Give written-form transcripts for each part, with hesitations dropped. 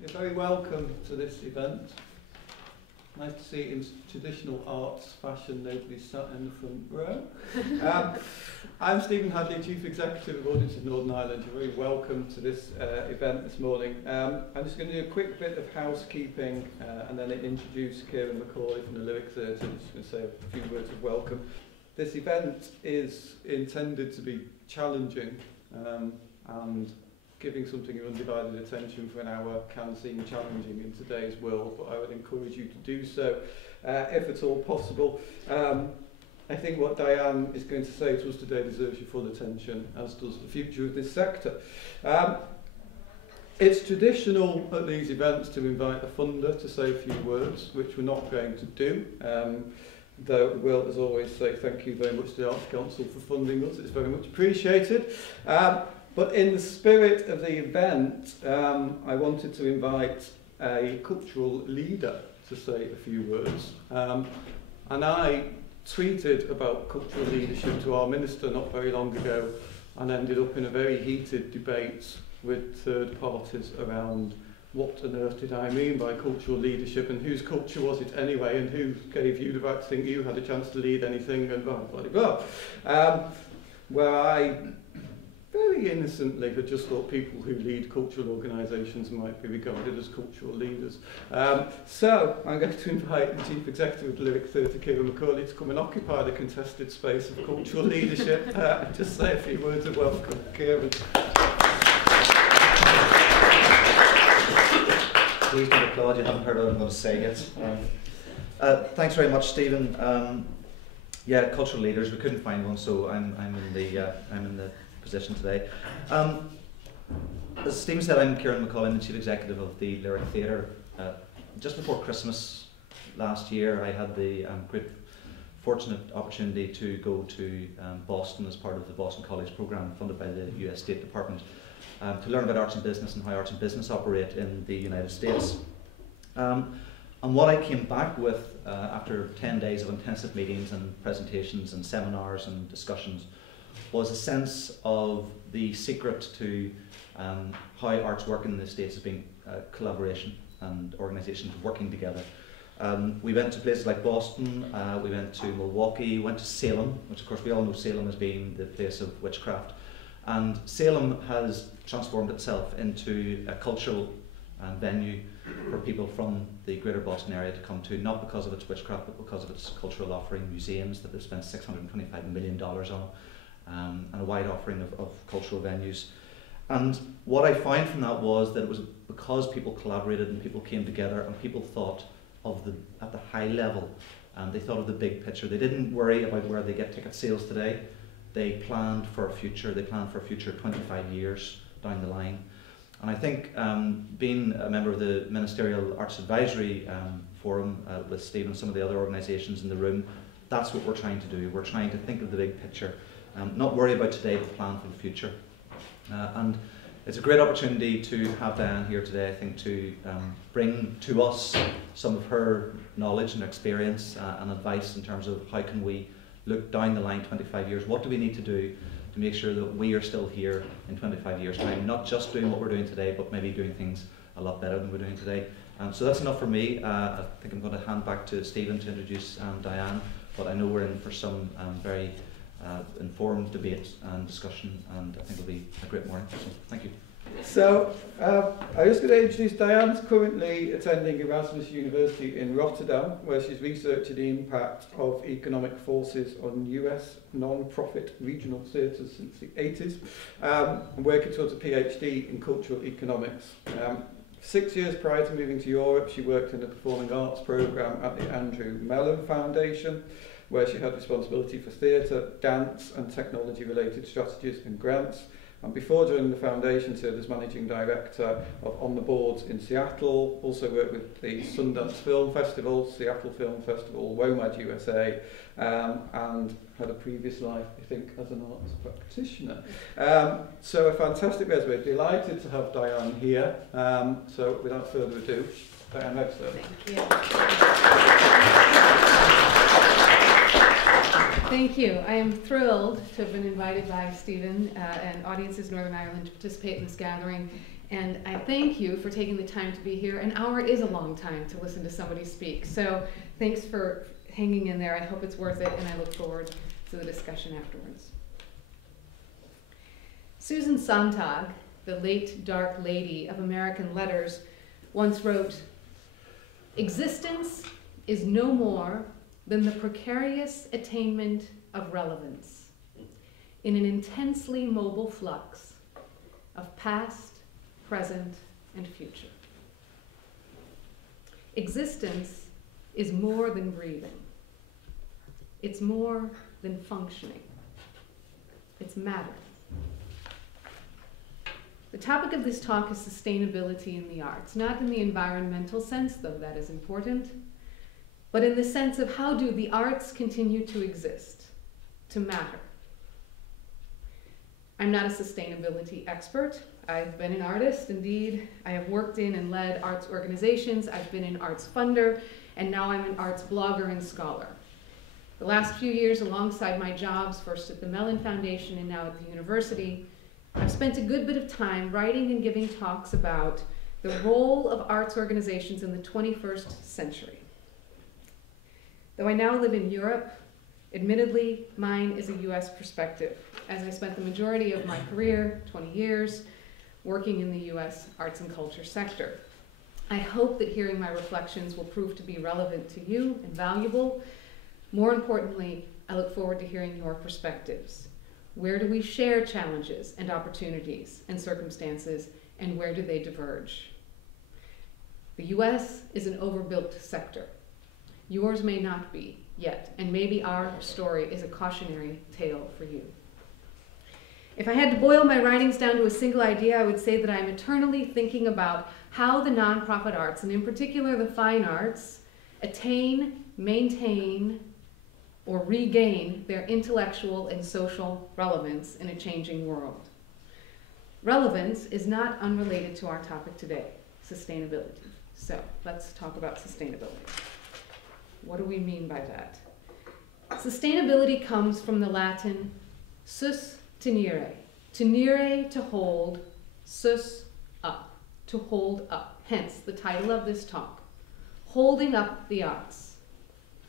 You're very welcome to this event. Nice to see in traditional arts fashion nobody's sat in the front row. I'm Stephen Hadley, Chief Executive of Audience of Northern Ireland. You're very welcome to this event this morning. I'm just going to do a quick bit of housekeeping and then introduce Kieran McCauley from the Lyric Theatre. I'm just going to say a few words of welcome. This event is intended to be challenging and giving something your undivided attention for an hour can seem challenging in today's world, but I would encourage you to do so if at all possible. I think what Diane is going to say to us today deserves your full attention, as does the future of this sector. It's traditional at these events to invite a funder to say a few words, which we're not going to do. Though we will, as always, say thank you very much to the Arts Council for funding us. It's very much appreciated. But in the spirit of the event, I wanted to invite a cultural leader to say a few words. And I tweeted about cultural leadership to our minister not very long ago and ended up in a very heated debate with third parties around what on earth did I mean by cultural leadership and whose culture was it anyway and who gave you the right to think you had a chance to lead anything and blah, blah, blah, blah. Where I very innocently had just thought people who lead cultural organisations might be regarded as cultural leaders. So I'm going to invite the Chief Executive of the Lyric Theatre, Kieran McCauley, to come and occupy the contested space of cultural leadership and just say a few words of welcome. Kieran. Please don't applaud, you haven't heard what I'm going to say yet. Thanks very much, Stephen. Yeah, cultural leaders, we couldn't find one, so I'm in the position today. As Stephen said, I'm Kieran McCauley, I'm the Chief Executive of the Lyric Theatre. Just before Christmas last year, I had the great fortunate opportunity to go to Boston as part of the Boston College programme funded by the US State Department to learn about arts and business and how arts and business operate in the United States. And what I came back with after 10 days of intensive meetings and presentations and seminars and discussions was a sense of the secret to how arts work in the States as being collaboration and organisations working together. We went to places like Boston, we went to Milwaukee, went to Salem, which of course we all know Salem as being the place of witchcraft. And Salem has transformed itself into a cultural venue for people from the greater Boston area to come to, not because of its witchcraft, but because of its cultural offering, museums that they've spent $625 million on, and a wide offering of cultural venues. And what I found from that was that it was because people collaborated and people came together and people thought of at the high level, they thought of the big picture. They didn't worry about where they get ticket sales today. They planned for a future. They planned for a future 25 years down the line. And I think being a member of the Ministerial Arts Advisory Forum with Steve and some of the other organisations in the room, that's what we're trying to do. We're trying to think of the big picture, not worry about today, but plan for the future. And it's a great opportunity to have Diane here today, I think, to bring to us some of her knowledge and experience and advice in terms of how can we look down the line 25 years, what do we need to do to make sure that we are still here in 25 years' time, not just doing what we're doing today, but maybe doing things a lot better than we're doing today. So that's enough for me. I think I'm going to hand back to Stephen to introduce Diane, but I know we're in for some very informed debate and discussion, and I think it'll be a great morning. So thank you. So I'm just going to introduce Diane's currently attending Erasmus University in Rotterdam, where she's researching the impact of economic forces on US non-profit regional theatres since the 80s, and working towards a PhD in cultural economics. 6 years prior to moving to Europe, she worked in the performing arts programme at the Andrew Mellon Foundation, where she had responsibility for theatre, dance and technology-related strategies and grants. And before joining the foundation, served as managing director of On the Boards in Seattle, also worked with the Sundance Film Festival, Seattle Film Festival, WOMAD USA, and had a previous life, I think, as an arts practitioner. So a fantastic resume. Delighted to have Diane here. So without further ado, Diane Webster. Thank you. Thank you. I am thrilled to have been invited by Stephen and audiences in Northern Ireland to participate in this gathering And I thank you for taking the time to be here. An hour is a long time to listen to somebody speak. So thanks for hanging in there. I hope it's worth it, and I look forward to the discussion afterwards. Susan Sontag, the late dark lady of American letters, once wrote, "Existence is no more than the precarious attainment of relevance in an intensely mobile flux of past, present, and future." Existence is more than breathing. It's more than functioning. It's matter. The topic of this talk is sustainability in the arts, not in the environmental sense, though that is important, but in the sense of how do the arts continue to exist, to matter. I'm not a sustainability expert. I've been an artist, indeed. I have worked in and led arts organizations. I've been an arts funder, and now I'm an arts blogger and scholar. The last few years, alongside my jobs, first at the Mellon Foundation and now at the university, I've spent a good bit of time writing and giving talks about the role of arts organizations in the 21st century. Though I now live in Europe, admittedly, mine is a US perspective, as I spent the majority of my career, 20 years, working in the US arts and culture sector. I hope that hearing my reflections will prove to be relevant to you and valuable. More importantly, I look forward to hearing your perspectives. Where do we share challenges and opportunities and circumstances, and where do they diverge? The US is an overbuilt sector. Yours may not be yet, and maybe our story is a cautionary tale for you. If I had to boil my writings down to a single idea, I would say that I'm eternally thinking about how the nonprofit arts, and in particular the fine arts, attain, maintain, or regain their intellectual and social relevance in a changing world. Relevance is not unrelated to our topic today, sustainability. So let's talk about sustainability. What do we mean by that? Sustainability comes from the Latin sus tenere, to hold, sus up, to hold up. Hence the title of this talk, Holding Up the Arts.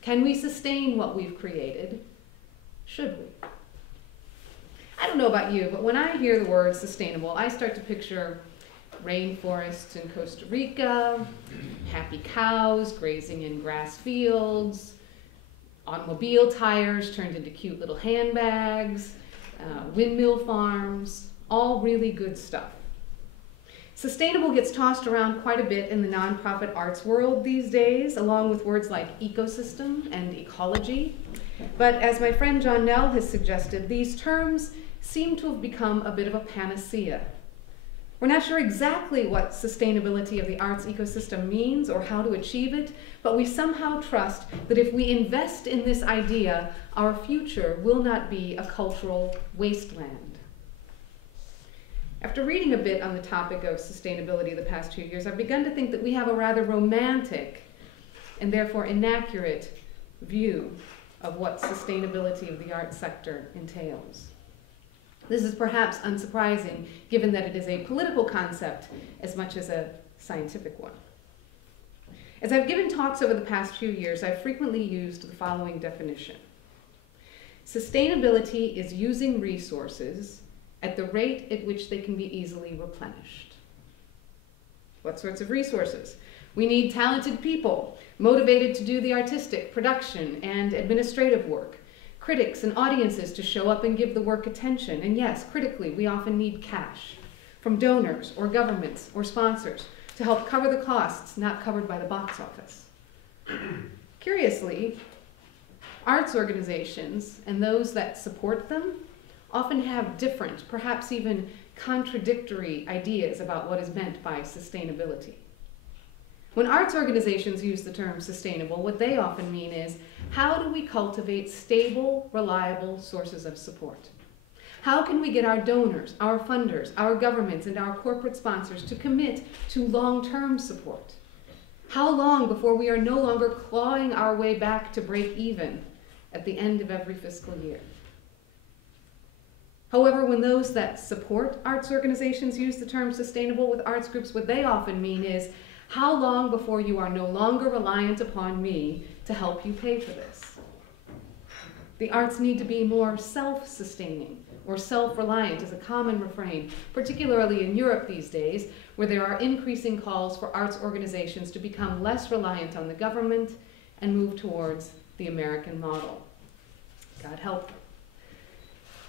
Can we sustain what we've created? Should we? I don't know about you, but when I hear the word sustainable, I start to picture rainforests in Costa Rica, happy cows grazing in grass fields, automobile tires turned into cute little handbags, windmill farms, all really good stuff. Sustainable gets tossed around quite a bit in the nonprofit arts world these days, along with words like ecosystem and ecology. But as my friend John Nell has suggested, these terms seem to have become a bit of a panacea. We're not sure exactly what sustainability of the arts ecosystem means or how to achieve it, but we somehow trust that if we invest in this idea, our future will not be a cultural wasteland. After reading a bit on the topic of sustainability the past 2 years, I've begun to think that we have a rather romantic and therefore inaccurate view of what sustainability of the arts sector entails. This is perhaps unsurprising, given that it is a political concept as much as a scientific one. As I've given talks over the past few years, I've frequently used the following definition. Sustainability is using resources at the rate at which they can be easily replenished. What sorts of resources? We need talented people, motivated to do the artistic, production, and administrative work, critics and audiences to show up and give the work attention, and yes, critically, we often need cash from donors or governments or sponsors to help cover the costs not covered by the box office. Curiously, arts organizations and those that support them often have different, perhaps even contradictory ideas about what is meant by sustainability. When arts organizations use the term sustainable, what they often mean is, how do we cultivate stable, reliable sources of support? How can we get our donors, our funders, our governments, and our corporate sponsors to commit to long-term support? How long before we are no longer clawing our way back to break even at the end of every fiscal year? However, when those that support arts organizations use the term sustainable with arts groups, what they often mean is, how long before you are no longer reliant upon me to help you pay for this? The arts need to be more self-sustaining or self-reliant is a common refrain, particularly in Europe these days, where there are increasing calls for arts organizations to become less reliant on the government and move towards the American model. God help them.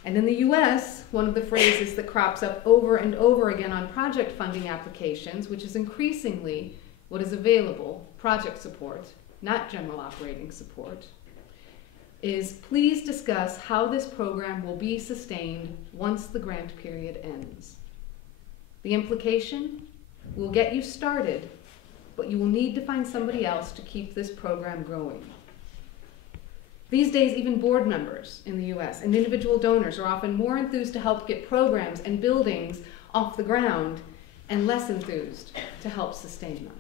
And in the US, one of the phrases that crops up over and over again on project funding applications, which is increasingly what is available, project support, not general operating support, is please discuss how this program will be sustained once the grant period ends. The implication, we'll get you started, but you will need to find somebody else to keep this program going. These days, even board members in the US and individual donors are often more enthused to help get programs and buildings off the ground and less enthused to help sustain them.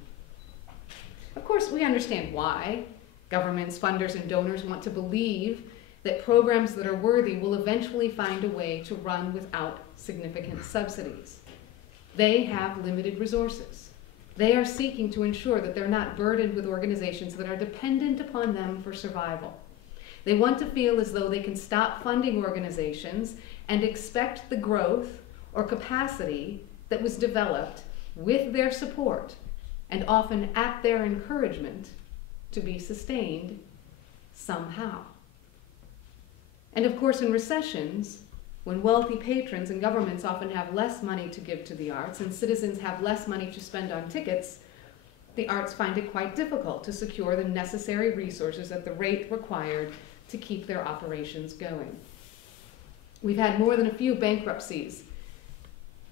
Of course, we understand why. Governments, funders, and donors want to believe that programs that are worthy will eventually find a way to run without significant subsidies. They have limited resources. They are seeking to ensure that they're not burdened with organizations that are dependent upon them for survival. They want to feel as though they can stop funding organizations and expect the growth or capacity that was developed with their support and often at their encouragement to be sustained somehow. And of course, in recessions, when wealthy patrons and governments often have less money to give to the arts and citizens have less money to spend on tickets, the arts find it quite difficult to secure the necessary resources at the rate required to keep their operations going. We've had more than a few bankruptcies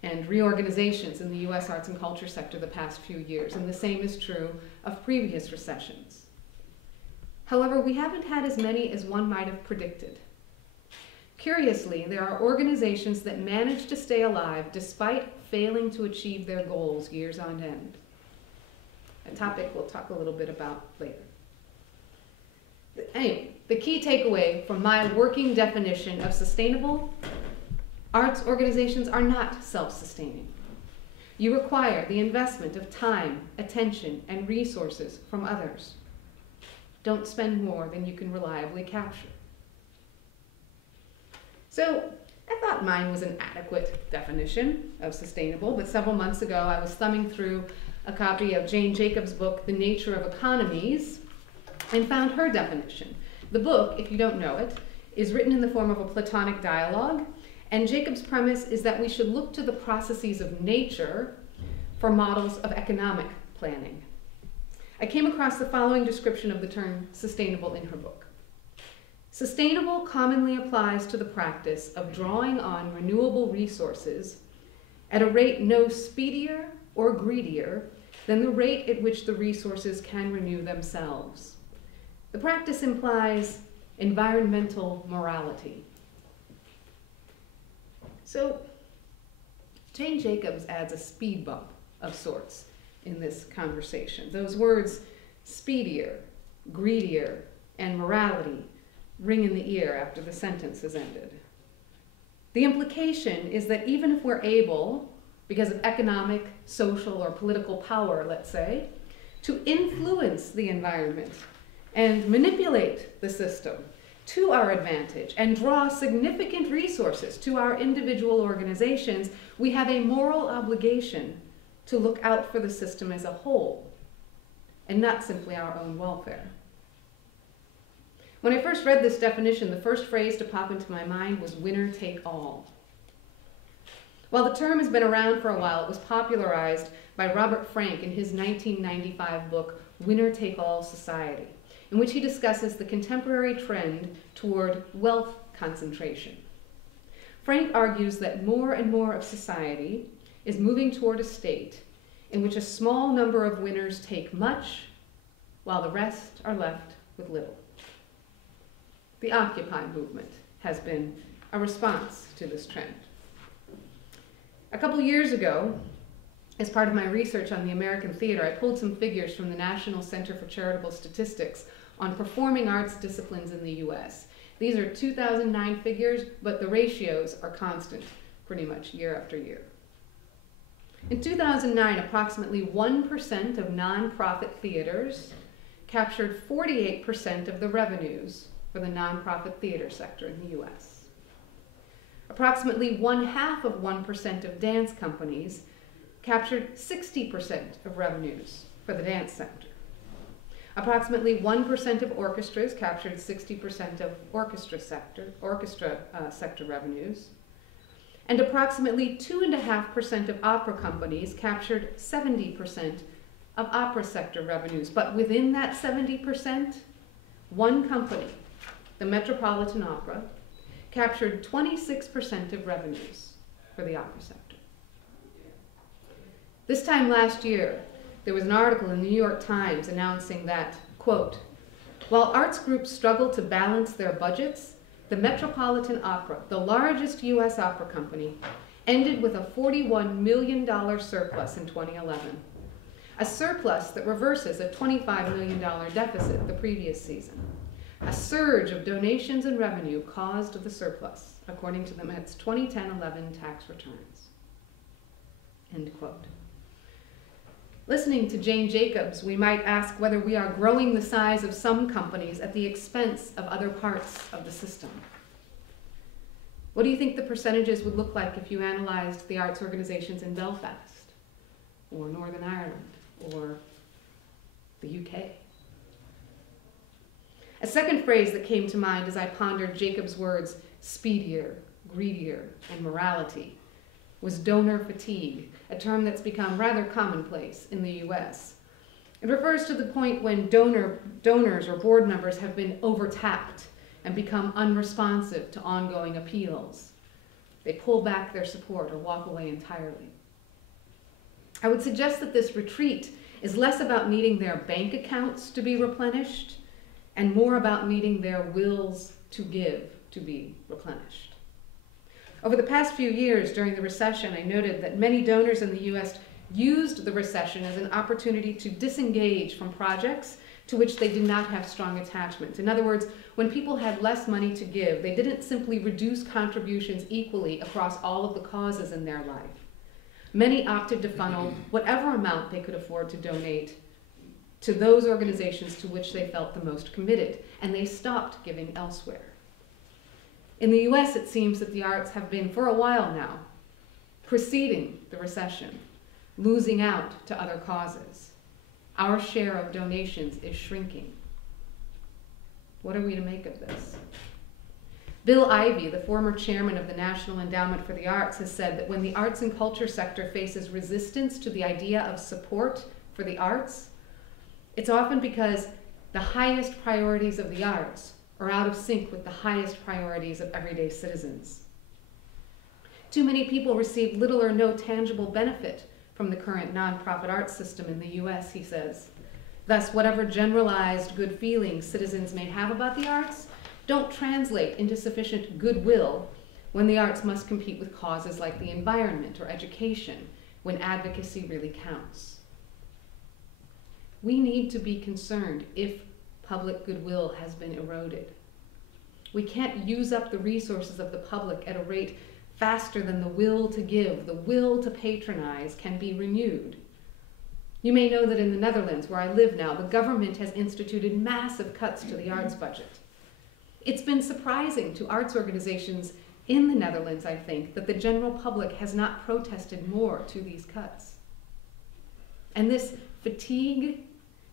and reorganizations in the US arts and culture sector the past few years, and the same is true of previous recessions. However, we haven't had as many as one might have predicted. Curiously, there are organizations that manage to stay alive despite failing to achieve their goals years on end. A topic we'll talk a little bit about later. Anyway, the key takeaway from my working definition of sustainable, arts organizations are not self-sustaining. You require the investment of time, attention, and resources from others. Don't spend more than you can reliably capture. So I thought mine was an adequate definition of sustainable, but several months ago I was thumbing through a copy of Jane Jacobs' book, The Nature of Economies, and found her definition. The book, if you don't know it, is written in the form of a Platonic dialogue, and Jacobs' premise is that we should look to the processes of nature for models of economic planning. I came across the following description of the term sustainable in her book. Sustainable commonly applies to the practice of drawing on renewable resources at a rate no speedier or greedier than the rate at which the resources can renew themselves. The practice implies environmental morality. So, Jane Jacobs adds a speed bump of sorts in this conversation. Those words, speedier, greedier, and morality, ring in the ear after the sentence is ended. The implication is that even if we're able, because of economic, social, or political power, let's say, to influence the environment and manipulate the system to our advantage and draw significant resources to our individual organizations, we have a moral obligation to look out for the system as a whole and not simply our own welfare. When I first read this definition, the first phrase to pop into my mind was winner take all. While the term has been around for a while, it was popularized by Robert Frank in his 1995 book, Winner Take All Society, in which he discusses the contemporary trend toward wealth concentration. Frank argues that more and more of society is moving toward a state in which a small number of winners take much, while the rest are left with little. The Occupy movement has been a response to this trend. A couple years ago, as part of my research on the American theater, I pulled some figures from the National Center for Charitable Statistics on performing arts disciplines in the US. These are 2009 figures, but the ratios are constant pretty much year after year. In 2009, approximately 1% of nonprofit theaters captured 48% of the revenues for the nonprofit theater sector in the US. Approximately 1/2% of dance companies captured 60% of revenues for the dance sector. Approximately 1% of orchestras captured 60% of orchestra sector revenues. And approximately 2.5% of opera companies captured 70% of opera sector revenues. But within that 70%, one company, the Metropolitan Opera, captured 26% of revenues for the opera sector. This time last year, there was an article in the New York Times announcing that, quote, while arts groups struggle to balance their budgets, the Metropolitan Opera, the largest U.S. opera company, ended with a $41 million surplus in 2011, a surplus that reverses a $25 million deficit the previous season. A surge of donations and revenue caused the surplus, according to the Met's 2010-11 tax returns. End quote. Listening to Jane Jacobs, we might ask whether we are growing the size of some companies at the expense of other parts of the system. What do you think the percentages would look like if you analyzed the arts organizations in Belfast, or Northern Ireland, or the UK? A second phrase that came to mind as I pondered Jacobs' words, speedier, greedier, and morality, was donor fatigue, a term that's become rather commonplace in the US. It refers to the point when donors or board members have been overtapped and become unresponsive to ongoing appeals. They pull back their support or walk away entirely. I would suggest that this retreat is less about needing their bank accounts to be replenished and more about needing their wills to give to be replenished. Over the past few years during the recession, I noted that many donors in the US used the recession as an opportunity to disengage from projects to which they did not have strong attachment. In other words, when people had less money to give, they didn't simply reduce contributions equally across all of the causes in their life. Many opted to funnel whatever amount they could afford to donate to those organizations to which they felt the most committed, and they stopped giving elsewhere. In the US, it seems that the arts have been, for a while now, preceding the recession, losing out to other causes. Our share of donations is shrinking. What are we to make of this? Bill Ivey, the former chairman of the National Endowment for the Arts, has said that when the arts and culture sector faces resistance to the idea of support for the arts, it's often because the highest priorities of the arts are out of sync with the highest priorities of everyday citizens. Too many people receive little or no tangible benefit from the current nonprofit arts system in the US, he says. Thus, whatever generalized good feelings citizens may have about the arts don't translate into sufficient goodwill when the arts must compete with causes like the environment or education, when advocacy really counts. We need to be concerned if public goodwill has been eroded. We can't use up the resources of the public at a rate faster than the will to give, the will to patronize can be renewed. You may know that in the Netherlands, where I live now, the government has instituted massive cuts to the arts budget. It's been surprising to arts organizations in the Netherlands, I think, that the general public has not protested more to these cuts. And this fatigue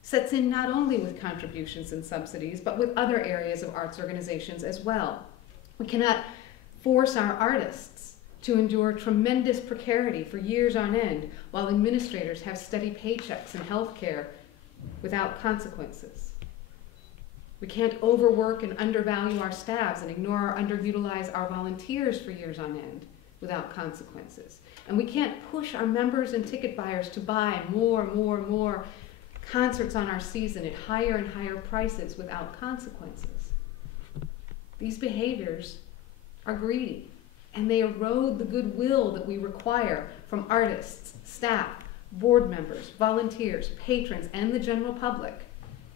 sets in not only with contributions and subsidies, but with other areas of arts organizations as well. We cannot force our artists to endure tremendous precarity for years on end, while administrators have steady paychecks and health care without consequences. We can't overwork and undervalue our staffs and ignore or underutilize our volunteers for years on end without consequences. And we can't push our members and ticket buyers to buy more concerts on our season at higher and higher prices without consequences. These behaviors are greedy, and they erode the goodwill that we require from artists, staff, board members, volunteers, patrons, and the general public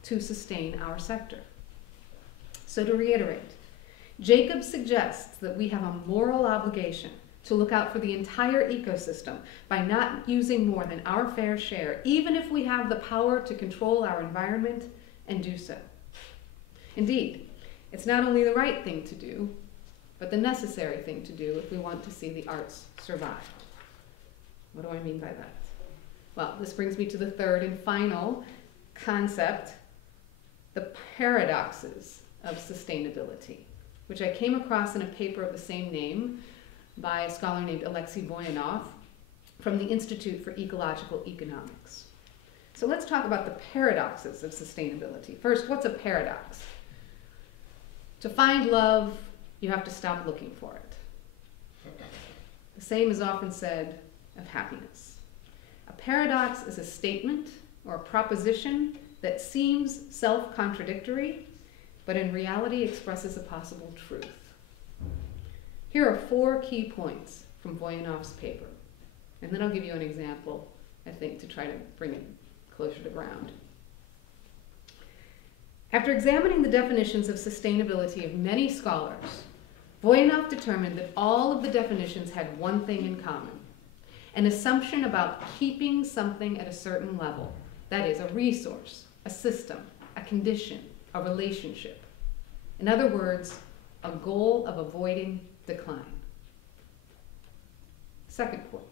to sustain our sector. So to reiterate, Jacob suggests that we have a moral obligation to look out for the entire ecosystem by not using more than our fair share, even if we have the power to control our environment and do so. Indeed, it's not only the right thing to do, but the necessary thing to do if we want to see the arts survive. What do I mean by that? Well, this brings me to the third and final concept, the paradoxes of sustainability, which I came across in a paper of the same name by a scholar named Alexei Voyanov from the Institute for Ecological Economics. So let's talk about the paradoxes of sustainability. First, what's a paradox? To find love, you have to stop looking for it. The same is often said of happiness. A paradox is a statement or a proposition that seems self-contradictory, but in reality expresses a possible truth. Here are 4 key points from Voyanov's paper, and then I'll give you an example, I think, to try to bring it closer to ground. After examining the definitions of sustainability of many scholars, Voyanov determined that all of the definitions had one thing in common: an assumption about keeping something at a certain level, that is, a resource, a system, a condition, a relationship. In other words, a goal of avoiding decline. Second point.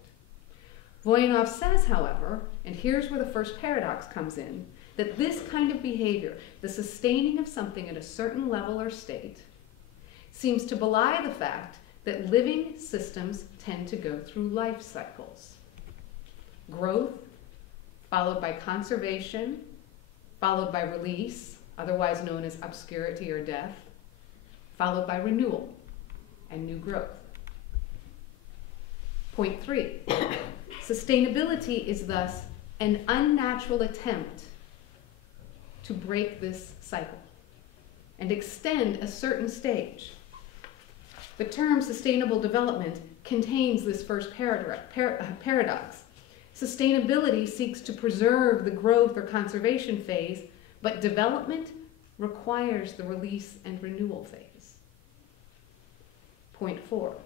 Voyanov says, however, and here's where the first paradox comes in, that this kind of behavior, the sustaining of something at a certain level or state, seems to belie the fact that living systems tend to go through life cycles. Growth, followed by conservation, followed by release, otherwise known as obscurity or death, followed by renewal and new growth. Point 3, sustainability is thus an unnatural attempt to break this cycle and extend a certain stage. The term sustainable development contains this first paradox. Sustainability seeks to preserve the growth or conservation phase, but development requires the release and renewal phase. Point 4,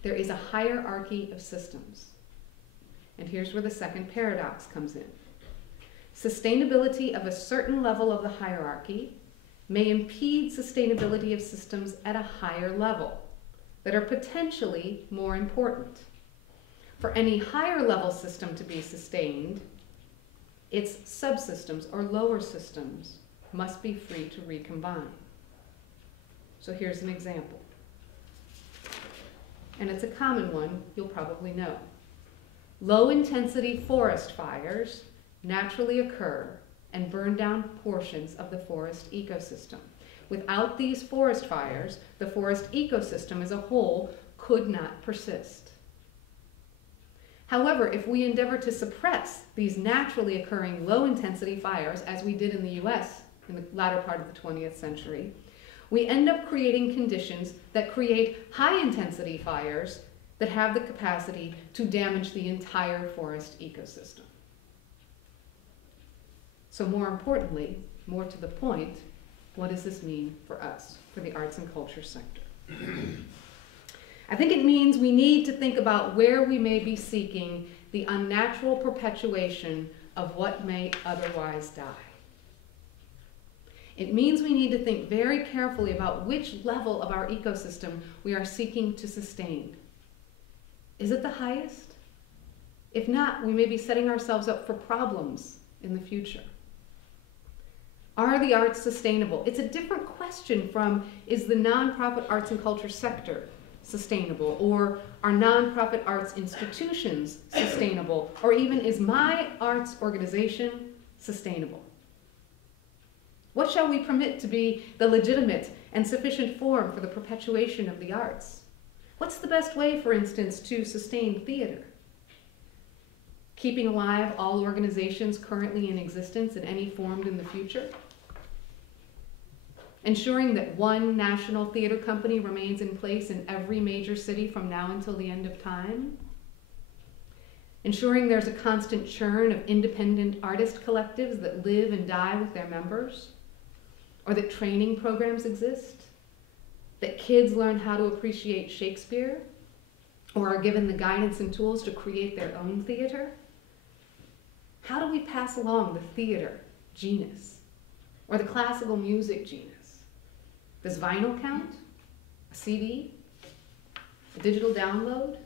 there is a hierarchy of systems. And here's where the second paradox comes in. Sustainability of a certain level of the hierarchy may impede sustainability of systems at a higher level that are potentially more important. For any higher level system to be sustained, its subsystems or lower systems must be free to recombine. So here's an example. And it's a common one you'll probably know. Low intensity forest fires naturally occur and burn down portions of the forest ecosystem. Without these forest fires, the forest ecosystem as a whole could not persist. However, if we endeavor to suppress these naturally occurring low-intensity fires, as we did in the US in the latter part of the 20th century, we end up creating conditions that create high-intensity fires that have the capacity to damage the entire forest ecosystem. So more importantly, more to the point, what does this mean for us, for the arts and culture sector? I think it means we need to think about where we may be seeking the unnatural perpetuation of what may otherwise die. It means we need to think very carefully about which level of our ecosystem we are seeking to sustain. Is it the highest? If not, we may be setting ourselves up for problems in the future. Are the arts sustainable? It's a different question from, is the nonprofit arts and culture sector sustainable? Or are nonprofit arts institutions sustainable? Or even, is my arts organization sustainable? What shall we permit to be the legitimate and sufficient form for the perpetuation of the arts? What's the best way, for instance, to sustain theater? Keeping alive all organizations currently in existence and any formed in the future? Ensuring that one national theater company remains in place in every major city from now until the end of time? ensuring there's a constant churn of independent artist collectives that live and die with their members, or that training programs exist, that kids learn how to appreciate Shakespeare, or are given the guidance and tools to create their own theater? How do we pass along the theater genus, or the classical music genus? Does vinyl count? A CD? A digital download?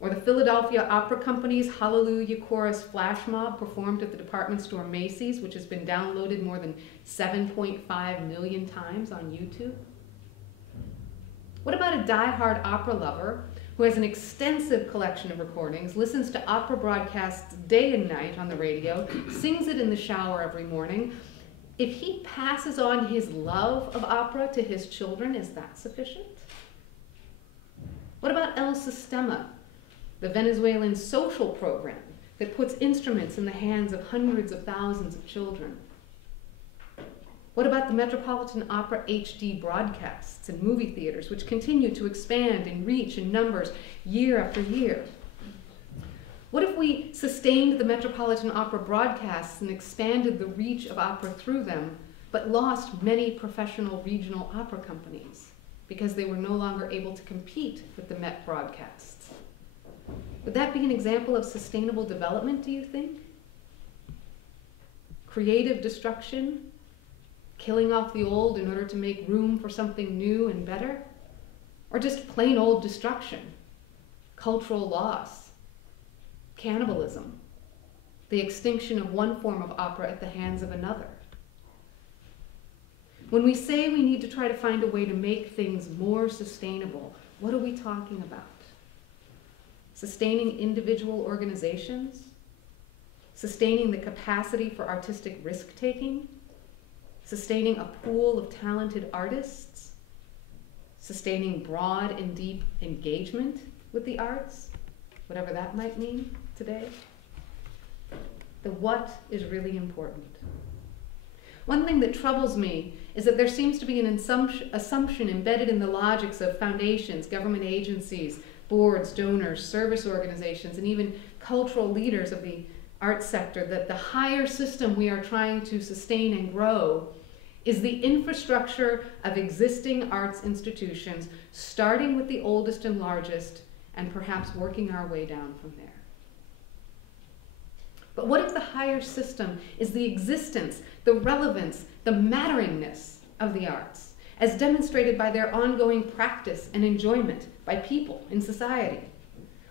Or the Philadelphia Opera Company's Hallelujah Chorus flash mob performed at the department store Macy's, which has been downloaded more than 7.5 million times on YouTube? What about a die-hard opera lover who has an extensive collection of recordings, listens to opera broadcasts day and night on the radio, sings it in the shower every morning? If he passes on his love of opera to his children, is that sufficient? What about El Sistema, the Venezuelan social program that puts instruments in the hands of hundreds of thousands of children? What about the Metropolitan Opera HD broadcasts and movie theaters, which continue to expand in reach and numbers year after year? What if we sustained the Metropolitan Opera broadcasts and expanded the reach of opera through them, but lost many professional regional opera companies because they were no longer able to compete with the Met broadcasts? Would that be an example of sustainable development, do you think? Creative destruction? Killing off the old in order to make room for something new and better? Or just plain old destruction? Cultural loss? Cannibalism? The extinction of one form of opera at the hands of another? When we say we need to try to find a way to make things more sustainable, what are we talking about? Sustaining individual organizations? Sustaining the capacity for artistic risk-taking? Sustaining a pool of talented artists? Sustaining broad and deep engagement with the arts, whatever that might mean today? The what is really important. One thing that troubles me is that there seems to be an assumption embedded in the logics of foundations, government agencies, boards, donors, service organizations, and even cultural leaders of the arts sector that the higher system we are trying to sustain and grow is the infrastructure of existing arts institutions, starting with the oldest and largest, and perhaps working our way down from there. But what if the higher system is the existence, the relevance, the matteringness of the arts, as demonstrated by their ongoing practice and enjoyment by people in society?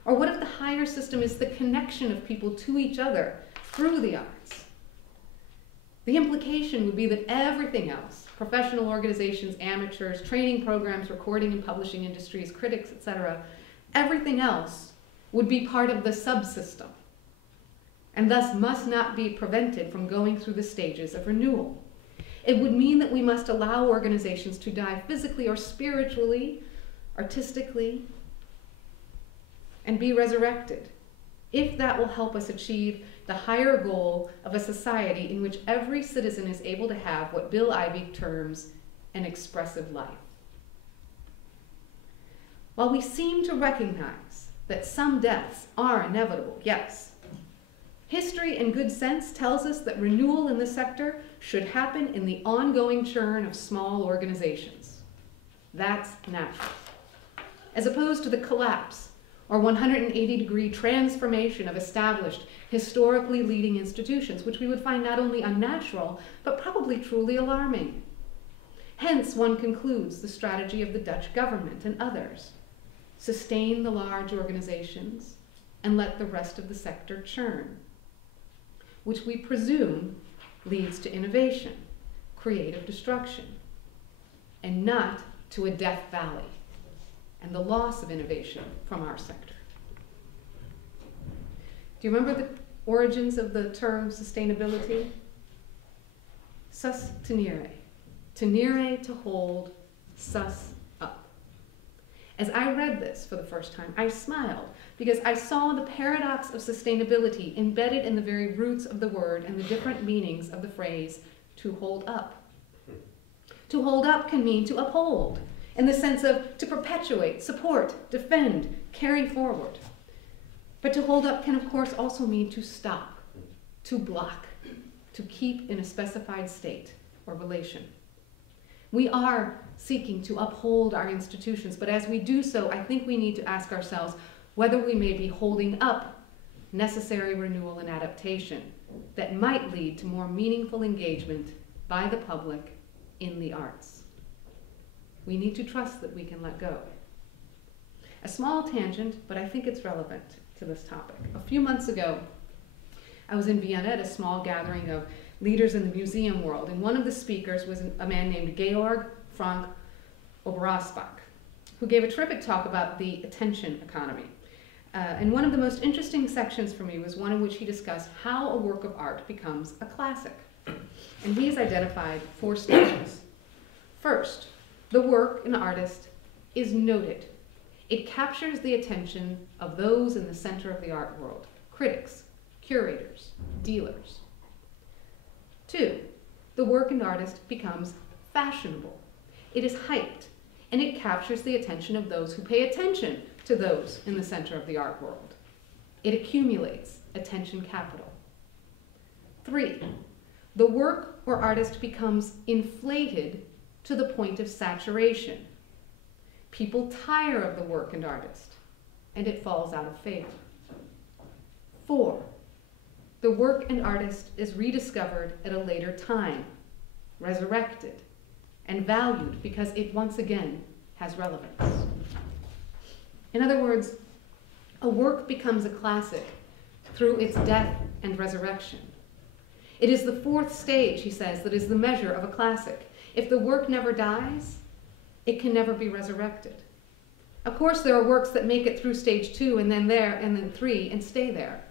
Or what if the higher system is the connection of people to each other through the arts? The implication would be that everything else, professional organizations, amateurs, training programs, recording and publishing industries, critics, etc., everything else would be part of the subsystem, and thus must not be prevented from going through the stages of renewal. It would mean that we must allow organizations to die physically or spiritually, artistically, and be resurrected, if that will help us achieve the higher goal of a society in which every citizen is able to have what Bill Ivey terms an expressive life. While we seem to recognize that some deaths are inevitable, yes, history and good sense tells us that renewal in the sector should happen in the ongoing churn of small organizations. That's natural. As opposed to the collapse or 180-degree transformation of established, historically leading institutions, which we would find not only unnatural, but probably truly alarming. Hence, one concludes the strategy of the Dutch government and others: sustain the large organizations and let the rest of the sector churn, which we presume leads to innovation, creative destruction, and not to a death valley and the loss of innovation from our sector. Do you remember the origins of the term sustainability? Sus tenere. Tenere, to hold, sus up. As I read this for the first time, I smiled because I saw the paradox of sustainability embedded in the very roots of the word and the different meanings of the phrase to hold up. To hold up can mean to uphold, in the sense of to perpetuate, support, defend, carry forward. But to hold up can, of course, also mean to stop, to block, to keep in a specified state or relation. We are seeking to uphold our institutions, but as we do so, I think we need to ask ourselves whether we may be holding up necessary renewal and adaptation that might lead to more meaningful engagement by the public in the arts. We need to trust that we can let go. A small tangent, but I think it's relevant to this topic. A few months ago, I was in Vienna at a small gathering of leaders in the museum world, and one of the speakers was a man named Georg Frank Oberasbach, who gave a terrific talk about the attention economy. And one of the most interesting sections for me was one in which he discussed how a work of art becomes a classic. And he has identified 4 stages. First, the work an artist is noted. It captures the attention of those in the center of the art world, critics, curators, dealers. 2, the work and artist becomes fashionable. It is hyped, and it captures the attention of those who pay attention to those in the center of the art world. It accumulates attention capital. 3, the work or artist becomes inflated to the point of saturation. People tire of the work and artist, and it falls out of favor. 4, the work and artist is rediscovered at a later time, resurrected, and valued because it once again has relevance. In other words, a work becomes a classic through its death and resurrection. It is the 4th stage, he says, that is the measure of a classic. If the work never dies, it can never be resurrected. Of course, there are works that make it through stage 2 and then 3 and stay there.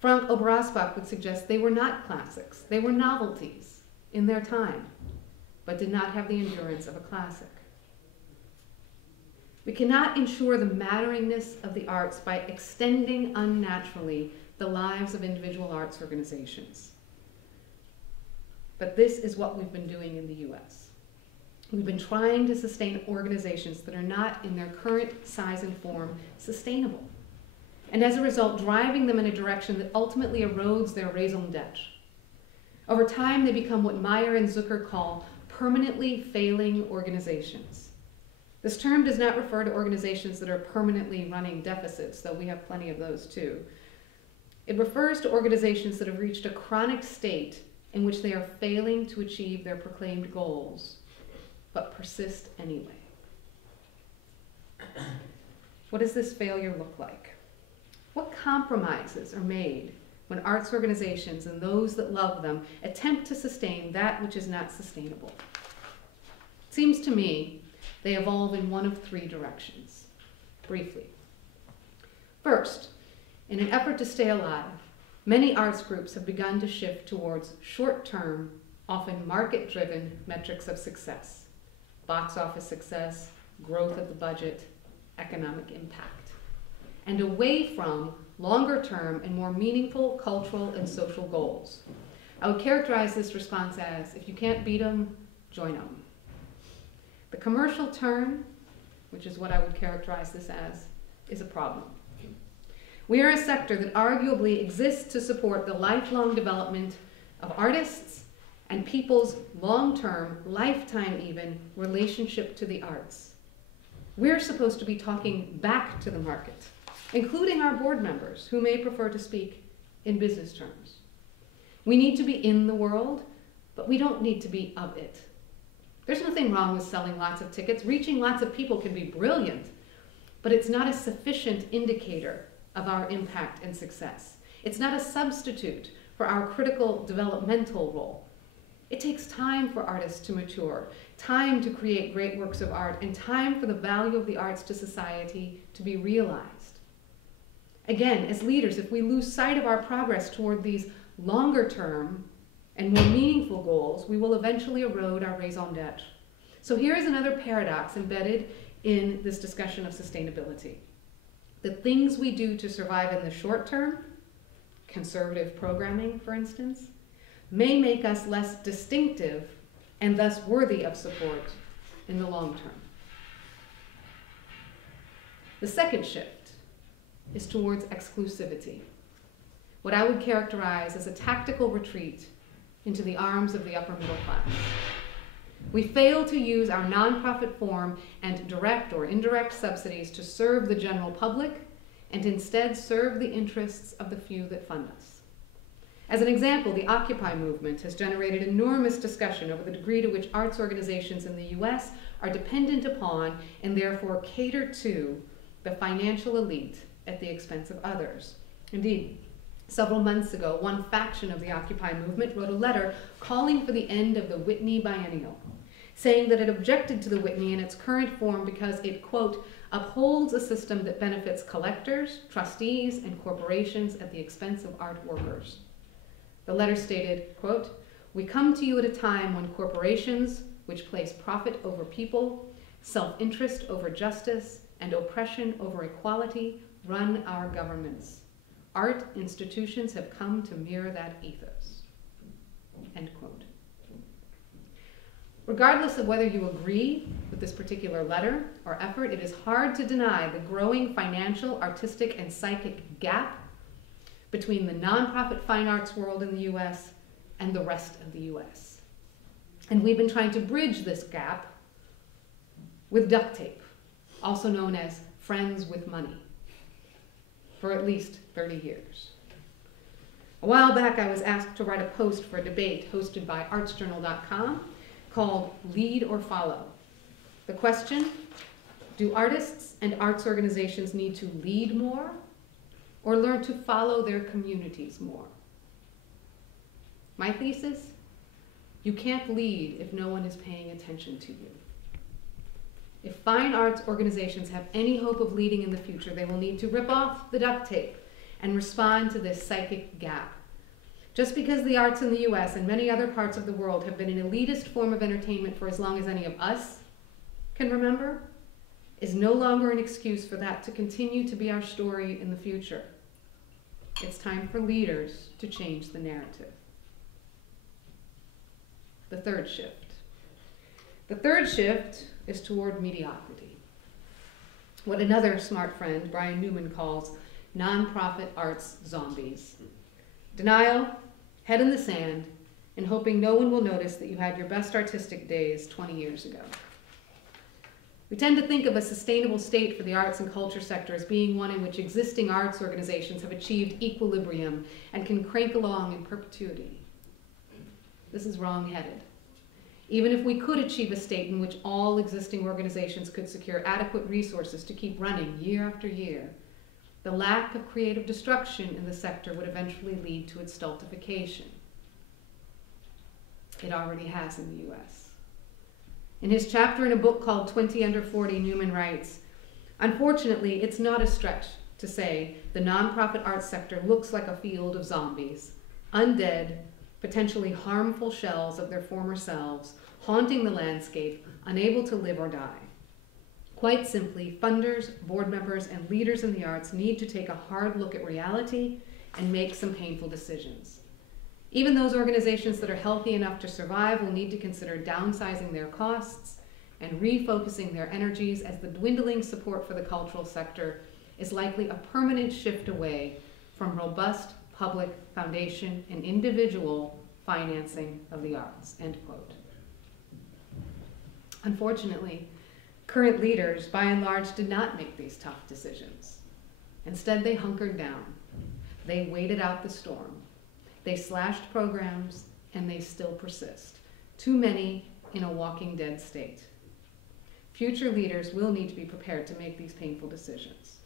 Frank Oberasbach would suggest they were not classics. They were novelties in their time, but did not have the endurance of a classic. We cannot ensure the matteringness of the arts by extending unnaturally the lives of individual arts organizations. But this is what we've been doing in the US. We've been trying to sustain organizations that are not, in their current size and form, sustainable, and as a result, driving them in a direction that ultimately erodes their raison d'etre. Over time, they become what Meyer and Zucker call permanently failing organizations. This term does not refer to organizations that are permanently running deficits, though we have plenty of those too. It refers to organizations that have reached a chronic state in which they are failing to achieve their proclaimed goals, but persist anyway. What does this failure look like? What compromises are made when arts organizations and those that love them attempt to sustain that which is not sustainable? It seems to me they evolve in one of 3 directions. Briefly. First, in an effort to stay alive, many arts groups have begun to shift towards short-term, often market-driven metrics of success: box office success, growth of the budget, economic impact, and away from longer-term and more meaningful cultural and social goals. I would characterize this response as, if you can't beat them, join them. The commercial turn, which is what I would characterize this as, is a problem. We are a sector that arguably exists to support the lifelong development of artists and people's long-term, lifetime even, relationship to the arts. We're supposed to be talking back to the market, including our board members, who may prefer to speak in business terms. We need to be in the world, but we don't need to be of it. There's nothing wrong with selling lots of tickets. Reaching lots of people can be brilliant, but it's not a sufficient indicator of our impact and success. It's not a substitute for our critical developmental role. It takes time for artists to mature, time to create great works of art, and time for the value of the arts to society to be realized. Again, as leaders, if we lose sight of our progress toward these longer term and more meaningful goals, we will eventually erode our raison d'etre. So here is another paradox embedded in this discussion of sustainability. The things we do to survive in the short term, conservative programming, for instance, may make us less distinctive and thus worthy of support in the long term. The second shift is towards exclusivity, what I would characterize as a tactical retreat into the arms of the upper middle class. We fail to use our nonprofit form and direct or indirect subsidies to serve the general public and instead serve the interests of the few that fund us. As an example, the Occupy movement has generated enormous discussion over the degree to which arts organizations in the US are dependent upon and therefore cater to the financial elite at the expense of others. Indeed, several months ago, one faction of the Occupy movement wrote a letter calling for the end of the Whitney Biennial, saying that it objected to the Whitney in its current form because it, quote, upholds a system that benefits collectors, trustees, and corporations at the expense of art workers. The letter stated, quote, we come to you at a time when corporations, which place profit over people, self-interest over justice, and oppression over equality, run our governments. Art institutions have come to mirror that ethos, end quote. Regardless of whether you agree with this particular letter or effort, it is hard to deny the growing financial, artistic, and psychic gap between the nonprofit fine arts world in the US and the rest of the US. And we've been trying to bridge this gap with duct tape, also known as friends with money, for at least 30 years. A while back, I was asked to write a post for a debate hosted by artsjournal.com called Lead or Follow. The question, do artists and arts organizations need to lead more or learn to follow their communities more? My thesis, you can't lead if no one is paying attention to you. If fine arts organizations have any hope of leading in the future, they will need to rip off the duct tape and respond to this psychic gap. Just because the arts in the US and many other parts of the world have been an elitist form of entertainment for as long as any of us can remember, is no longer an excuse for that to continue to be our story in the future. It's time for leaders to change the narrative. The third shift. The third shift is toward mediocrity. What another smart friend, Brian Newman, calls nonprofit arts zombies. Denial, head in the sand, and hoping no one will notice that you had your best artistic days 20 years ago. We tend to think of a sustainable state for the arts and culture sector as being one in which existing arts organizations have achieved equilibrium and can crank along in perpetuity. This is wrong-headed. Even if we could achieve a state in which all existing organizations could secure adequate resources to keep running year after year, the lack of creative destruction in the sector would eventually lead to its stultification. It already has in the US. In his chapter in a book called 20 Under 40, Newman writes, unfortunately, it's not a stretch to say the nonprofit arts sector looks like a field of zombies, undead, potentially harmful shells of their former selves, haunting the landscape, unable to live or die. Quite simply, funders, board members, and leaders in the arts need to take a hard look at reality and make some painful decisions. Even those organizations that are healthy enough to survive will need to consider downsizing their costs and refocusing their energies, as the dwindling support for the cultural sector is likely a permanent shift away from robust public foundation and individual financing of the arts, end quote. Unfortunately, current leaders, by and large, did not make these tough decisions. Instead, they hunkered down. They waited out the storm. They slashed programs, and they still persist. Too many in a walking dead state. Future leaders will need to be prepared to make these painful decisions.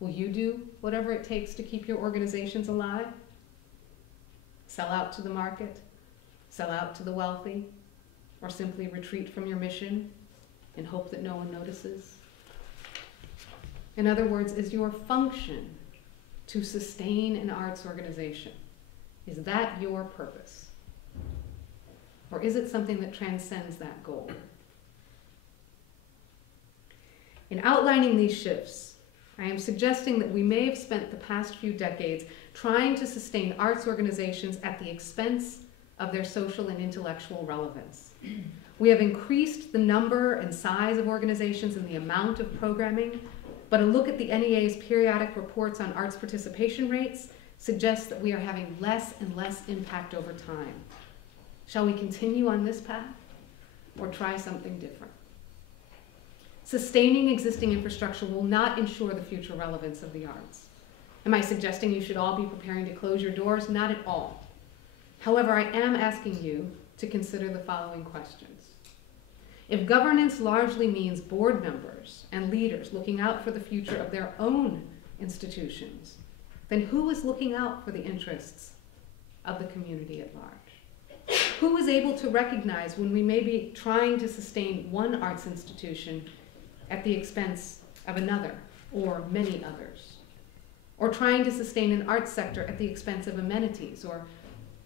Will you do whatever it takes to keep your organizations alive? Sell out to the market? Sell out to the wealthy? Or simply retreat from your mission and hope that no one notices? In other words, is your function to sustain an arts organization? Is that your purpose? Or is it something that transcends that goal? In outlining these shifts, I am suggesting that we may have spent the past few decades trying to sustain arts organizations at the expense of their social and intellectual relevance. We have increased the number and size of organizations and the amount of programming but a look at the NEA's periodic reports on arts participation rates suggests that we are having less and less impact over time. Shall we continue on this path or try something different? Sustaining existing infrastructure will not ensure the future relevance of the arts. Am I suggesting you should all be preparing to close your doors? Not at all. However, I am asking you to consider the following questions. If governance largely means board members and leaders looking out for the future of their own institutions, then who is looking out for the interests of the community at large? Who is able to recognize when we may be trying to sustain one arts institution at the expense of another or many others? Or trying to sustain an arts sector at the expense of amenities or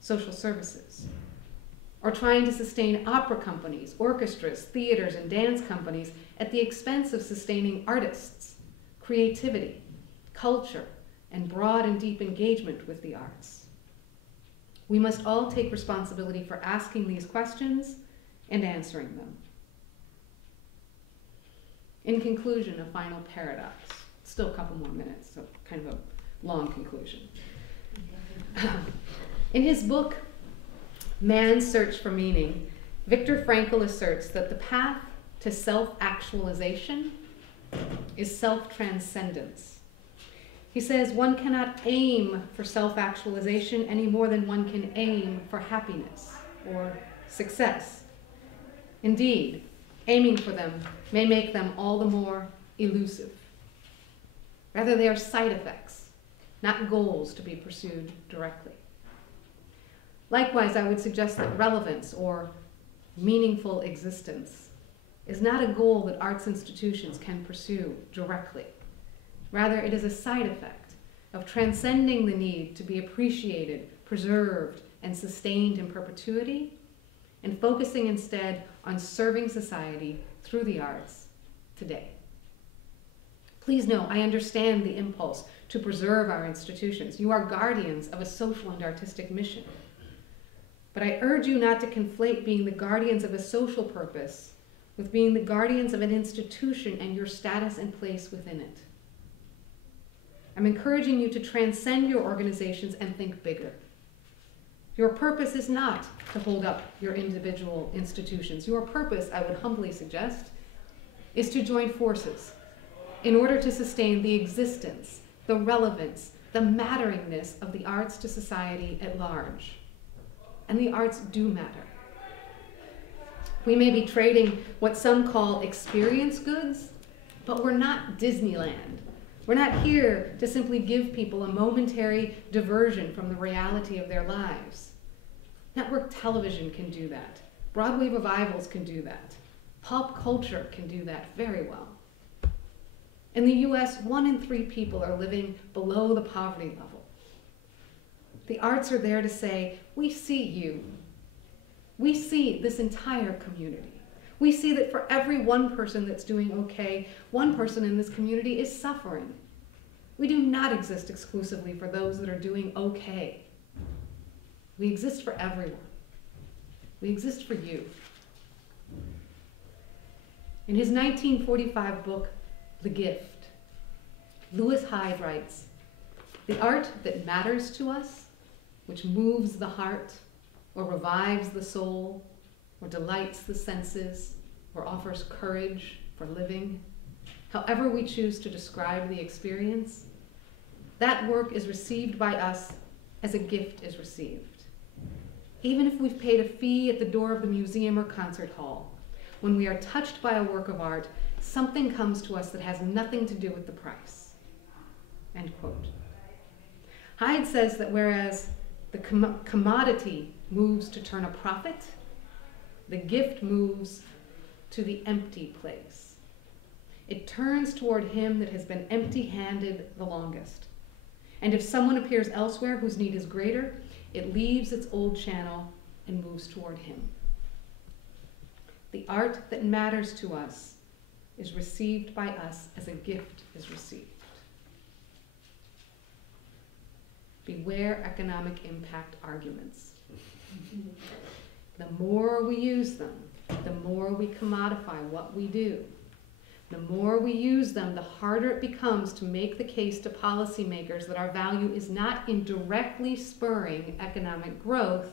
social services? Or trying to sustain opera companies, orchestras, theaters, and dance companies at the expense of sustaining artists, creativity, culture, and broad and deep engagement with the arts? We must all take responsibility for asking these questions and answering them. In conclusion, a final paradox. Still a couple more minutes, so kind of a long conclusion. In his book, Man's Search for Meaning, Viktor Frankl asserts that the path to self-actualization is self-transcendence. He says one cannot aim for self-actualization any more than one can aim for happiness or success. Indeed, aiming for them may make them all the more elusive. Rather, they are side effects, not goals to be pursued directly. Likewise, I would suggest that relevance or meaningful existence is not a goal that arts institutions can pursue directly. Rather, it is a side effect of transcending the need to be appreciated, preserved, and sustained in perpetuity, and focusing instead on serving society through the arts today. Please know, I understand the impulse to preserve our institutions. You are guardians of a social and artistic mission. But I urge you not to conflate being the guardians of a social purpose with being the guardians of an institution and your status and place within it. I'm encouraging you to transcend your organizations and think bigger. Your purpose is not to hold up your individual institutions. Your purpose, I would humbly suggest, is to join forces in order to sustain the existence, the relevance, the matteringness of the arts to society at large. And the arts do matter. We may be trading what some call experience goods, but we're not Disneyland. We're not here to simply give people a momentary diversion from the reality of their lives. Network television can do that. Broadway revivals can do that. Pop culture can do that very well. In the US, 1 in 3 people are living below the poverty level. The arts are there to say, we see you. We see this entire community. We see that for every one person that's doing okay, one person in this community is suffering. We do not exist exclusively for those that are doing okay. We exist for everyone. We exist for you. In his 1945 book, The Gift, Lewis Hyde writes, "The art that matters to us, which moves the heart, or revives the soul, or delights the senses, or offers courage for living, however we choose to describe the experience, that work is received by us as a gift is received. Even if we've paid a fee at the door of the museum or concert hall, when we are touched by a work of art, something comes to us that has nothing to do with the price." End quote. Hyde says that whereas the commodity moves to turn a profit, the gift moves to the empty place. It turns toward him that has been empty-handed the longest. And if someone appears elsewhere whose need is greater, it leaves its old channel and moves toward him. The art that matters to us is received by us as a gift is received. Beware economic impact arguments. The more we use them, the more we commodify what we do. The more we use them, the harder it becomes to make the case to policymakers that our value is not in directly spurring economic growth,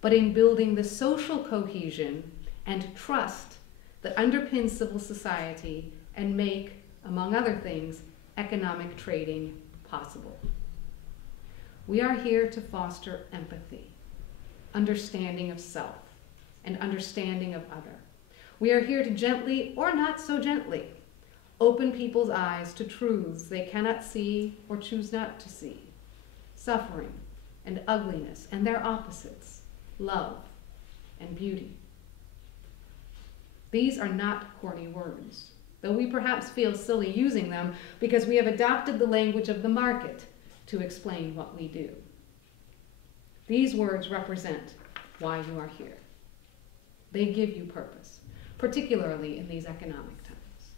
but in building the social cohesion and trust that underpins civil society and make, among other things, economic trading possible. We are here to foster empathy, understanding of self, and understanding of other. We are here to gently, or not so gently, open people's eyes to truths they cannot see or choose not to see, suffering and ugliness and their opposites, love and beauty. These are not corny words, though we perhaps feel silly using them because we have adopted the language of the market to explain what we do. These words represent why you are here. They give you purpose, particularly in these economic times.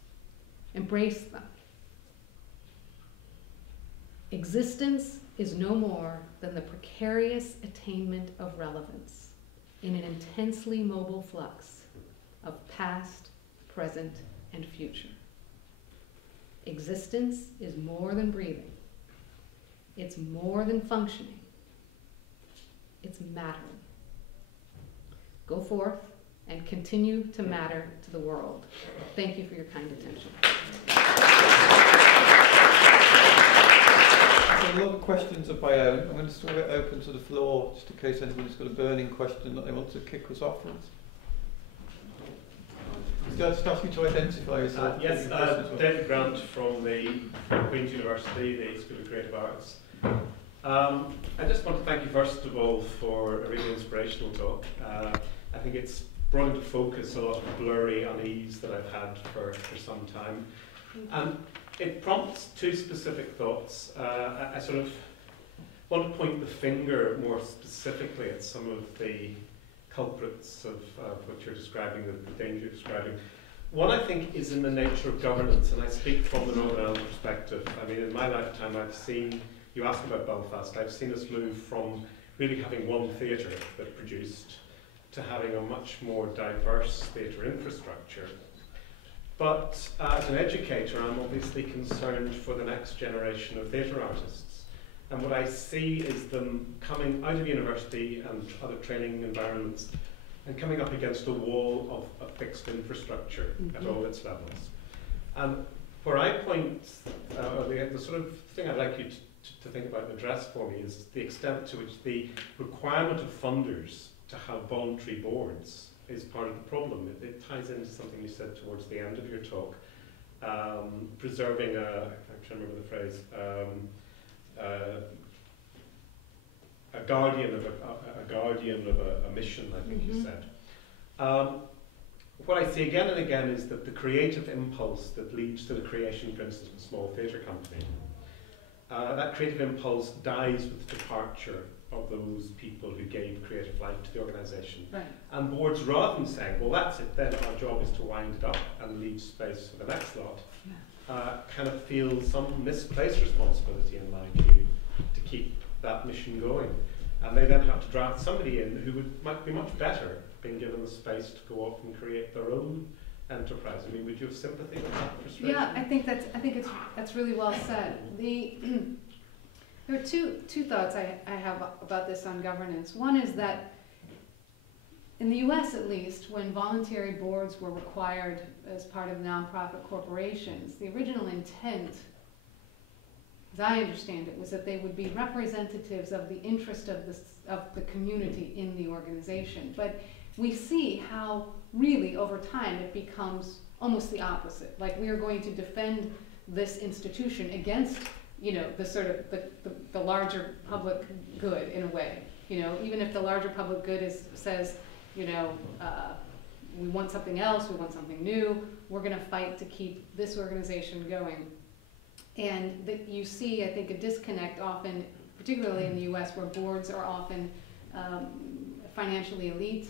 Embrace them. Existence is no more than the precarious attainment of relevance in an intensely mobile flux of past, present, and future. Existence is more than breathing. It's more than functioning. It's mattering. Go forth and continue to matter to the world. Thank you for your kind attention. A lot of questions of my own. I'm going to throw it open to the floor just in case anybody's got a burning question that they want to kick us off with. Just ask you to identify yourself. Yes, David Grant from the Queen's University, the School of Creative Arts. I just want to thank you first of all for a really inspirational talk. I think it's brought into focus a lot of blurry unease that I've had for some time. And it prompts two specific thoughts. I sort of want to point the finger more specifically at some of the culprits of what you're describing, the danger you're describing. One, I think, is in the nature of governance, and I speak from the Northern Ireland perspective. I mean, in my lifetime, I've seen, you asked about Belfast, I've seen us move from really having one theatre that produced to having a much more diverse theatre infrastructure. But as an educator, I'm obviously concerned for the next generation of theatre artists. And what I see is them coming out of university and other training environments and coming up against a wall of a fixed infrastructure at all its levels. And where I point, the sort of thing I'd like you to think about and address for me is the extent to which the requirement of funders to have voluntary boards is part of the problem. It ties into something you said towards the end of your talk, preserving I'm trying to remember the phrase, a guardian of a mission, I think you said. What I see again and again is that the creative impulse that leads to the creation, for instance, of a small theatre company, that creative impulse dies with the departure of those people who gave creative life to the organisation. Right. And boards, rather than saying, well, that's it then, our job is to wind it up and leave space for the next lot, kind of feel some misplaced responsibility, in my view, to keep that mission going. And they then have to draft somebody in who might be much better being given the space to go off and create their own enterprise. I mean, would you have sympathy with that frustration? Yeah, I think that's really well said. There are two thoughts I have about this on governance. One is that in the US, at least, when voluntary boards were required as part of nonprofit corporations, the original intent, as I understand it, was that they would be representatives of the interest of the community in the organization. But we see how really over time it becomes almost the opposite. Like, we are going to defend this institution against, you know, the sort of the larger public good in a way. You know, even if the larger public good says, you know, we want something else, we want something new, we're going to fight to keep this organization going. And that you see, I think, a disconnect often, particularly in the US, where boards are often financially elite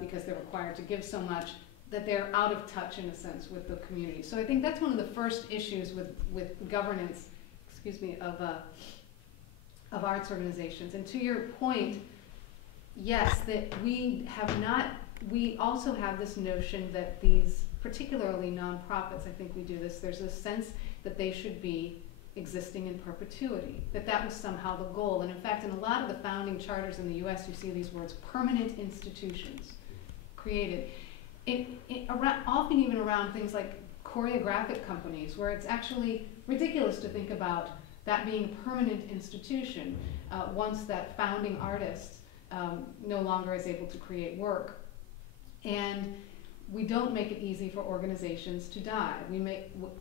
because they're required to give so much, that they're out of touch, in a sense, with the community. So I think that's one of the first issues with governance, of arts organizations. And to your point, yes, that we also have this notion that these particularly nonprofits, I think we do this, there's a sense that they should be existing in perpetuity, that was somehow the goal. And in fact, in a lot of the founding charters in the US, you see these words, permanent institutions created. Often even around things like choreographic companies, where it's actually ridiculous to think about that being a permanent institution once that founding artist no longer is able to create work. And we don't make it easy for organizations to die.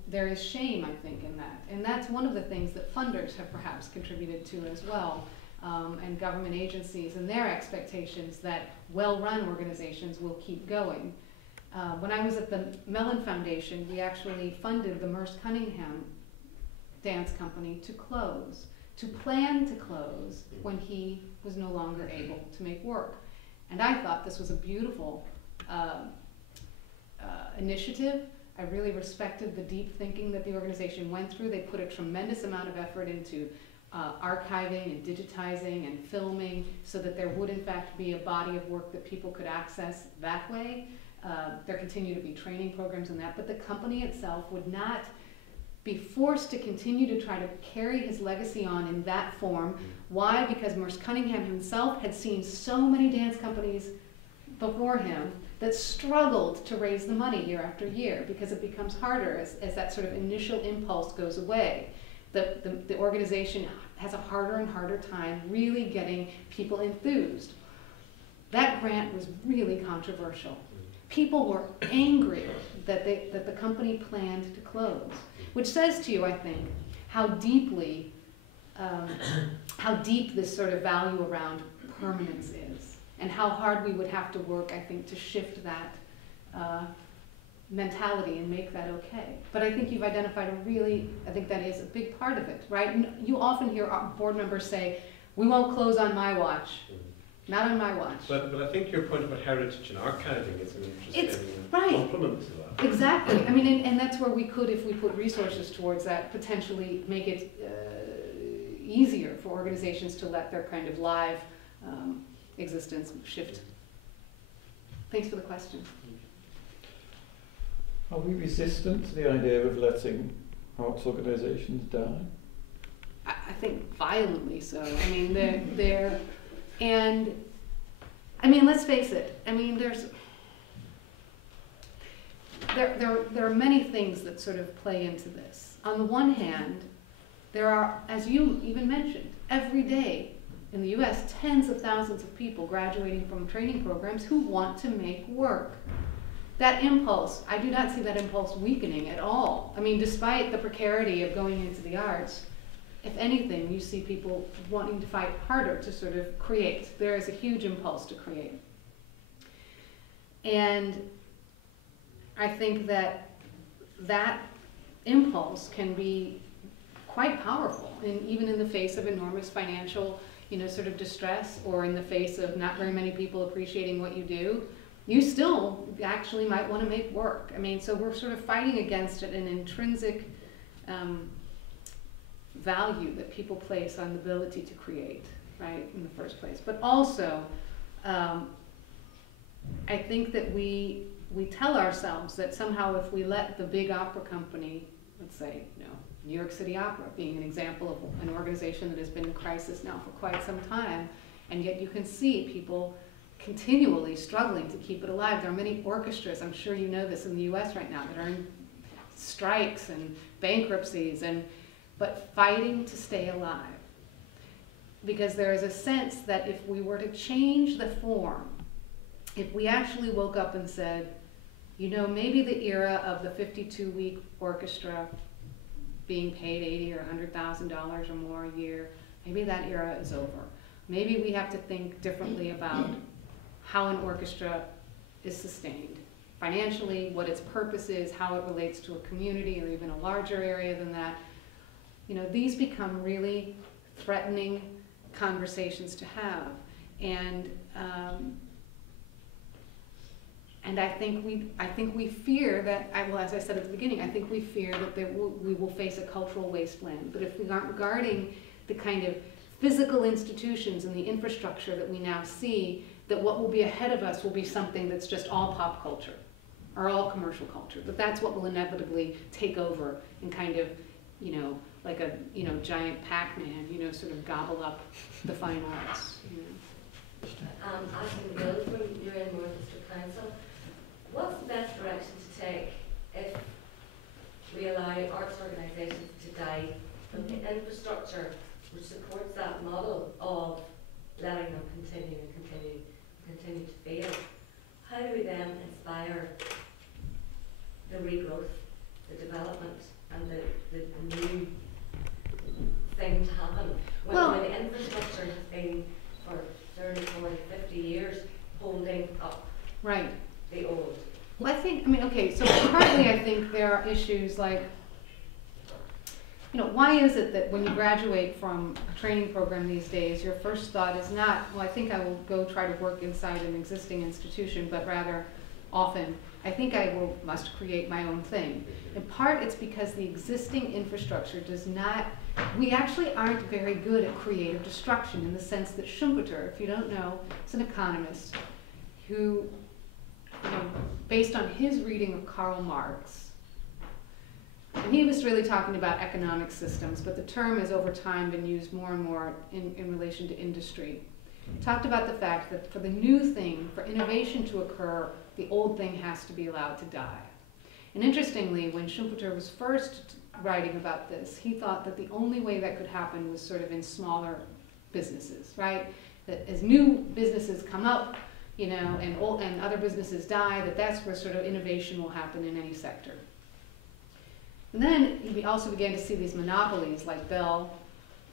There is shame, I think, in that. And that's one of the things that funders have perhaps contributed to as well, and government agencies and their expectations that well-run organizations will keep going. When I was at the Mellon Foundation, we actually funded the Merce Cunningham dance company to plan to close when he was no longer able to make work. And I thought this was a beautiful initiative. I really respected the deep thinking that the organization went through. They put a tremendous amount of effort into archiving and digitizing and filming so that there would in fact be a body of work that people could access that way. There continue to be training programs in that, but the company itself would not be forced to continue to try to carry his legacy on in that form. Why? Because Merce Cunningham himself had seen so many dance companies before him that struggled to raise the money year after year, because it becomes harder as that sort of initial impulse goes away. The organization has a harder and harder time really getting people enthused. That grant was really controversial. People were angry that the company planned to close, which says to you, I think, how deep this sort of value around permanence is, and how hard we would have to work, I think, to shift that mentality and make that okay. But I think you've identified I think that is a big part of it, right? You often hear our board members say, we won't close on my watch. Not on my watch. But I think your point about heritage and archiving is an interesting right. complement to that. Exactly. I mean, and that's where we could, if we put resources towards that, potentially make it easier for organizations to let their kind of live existence shift. Thanks for the question. Are we resistant to the idea of letting arts organisations die? I think violently so. I mean, they're and I mean, let's face it. I mean, there are many things that sort of play into this. On the one hand, there are, as you even mentioned, every day in the US, tens of thousands of people graduating from training programs who want to make work. That impulse, I do not see that impulse weakening at all. I mean, despite the precarity of going into the arts, if anything, you see people wanting to fight harder to sort of create. There is a huge impulse to create. And I think that impulse can be quite powerful, and even in the face of enormous financial, sort of distress, or in the face of not very many people appreciating what you do, you still actually might want to make work. I mean, so we're sort of fighting against an intrinsic value that people place on the ability to create, right, in the first place. But also, I think that we tell ourselves that somehow if we let the big opera company, let's say, New York City Opera being an example of an organization that has been in crisis now for quite some time, and yet you can see people continually struggling to keep it alive. There are many orchestras, I'm sure you know this, in the US right now that are in strikes and bankruptcies, but fighting to stay alive. Because there is a sense that if we were to change the form, if we actually woke up and said, maybe the era of the 52-week orchestra being paid $80,000 or $100,000 or more a year, maybe that era is over. Maybe we have to think differently about how an orchestra is sustained financially, what its purpose is, how it relates to a community or even a larger area than that. These become really threatening conversations to have, and I think we fear that. As I said at the beginning, I think we fear that we will face a cultural wasteland. But if we aren't regarding the kind of physical institutions and the infrastructure that we now see, that what will be ahead of us will be something that's just all pop culture. are all commercial culture, but that's what will inevitably take over and kind of, you know, like a, you know, giant Pac-Man, you know, sort of gobble up the fine arts. You know. Asking Bill from your Moore District Council, what's the best direction to take if we allow arts organisations to die from the infrastructure which supports that model of letting them continue to fail? How do we then inspire the regrowth, the development, and the new thing to happen when, Well, when the infrastructure has been for 30, 40, 50 years holding up right. the old? Well, I think, I mean, okay, so partly I think there are issues like, you know, why is it that when you graduate from a training program these days, your first thought is not, well, I think I will go try to work inside an existing institution, but rather often, I think I must create my own thing. In part, it's because the existing infrastructure does not, we actually aren't very good at creative destruction in the sense that Schumpeter, if you don't know, is an economist who, you know, based on his reading of Karl Marx, and he was really talking about economic systems, but the term has over time been used more and more in relation to industry. He talked about the fact that for the new thing, for innovation to occur, the old thing has to be allowed to die. And interestingly, when Schumpeter was first writing about this, he thought that the only way that could happen was sort of in smaller businesses, right? That as new businesses come up, you know, and other businesses die, that's where sort of innovation will happen in any sector. And then he also began to see these monopolies like Bell,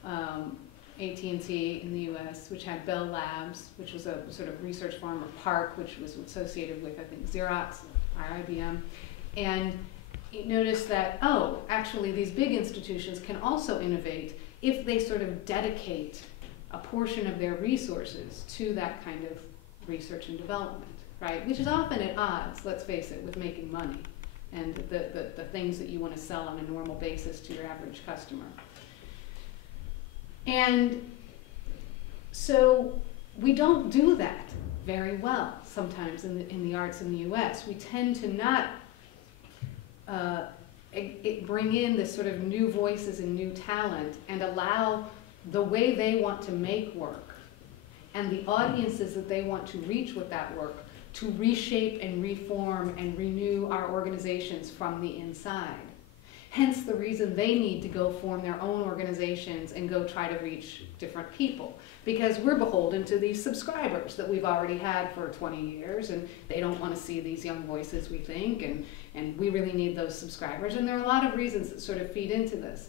AT&T in the US, which had Bell Labs, which was a sort of research farm, or Park, which was associated with, I think, Xerox, or IBM. And he noticed that, oh, actually these big institutions can also innovate if they sort of dedicate a portion of their resources to that kind of research and development, right? Which is often at odds, let's face it, with making money and the things that you want to sell on a normal basis to your average customer. And so we don't do that very well sometimes in the arts in the US. We tend to not bring in this sort of new voices and new talent and allow the way they want to make work and the audiences that they want to reach with that work to reshape and reform and renew our organizations from the inside. Hence the reason they need to go form their own organizations and go try to reach different people. Because we're beholden to these subscribers that we've already had for 20 years, and they don't want to see these young voices, we think, and we really need those subscribers. And there are a lot of reasons that sort of feed into this.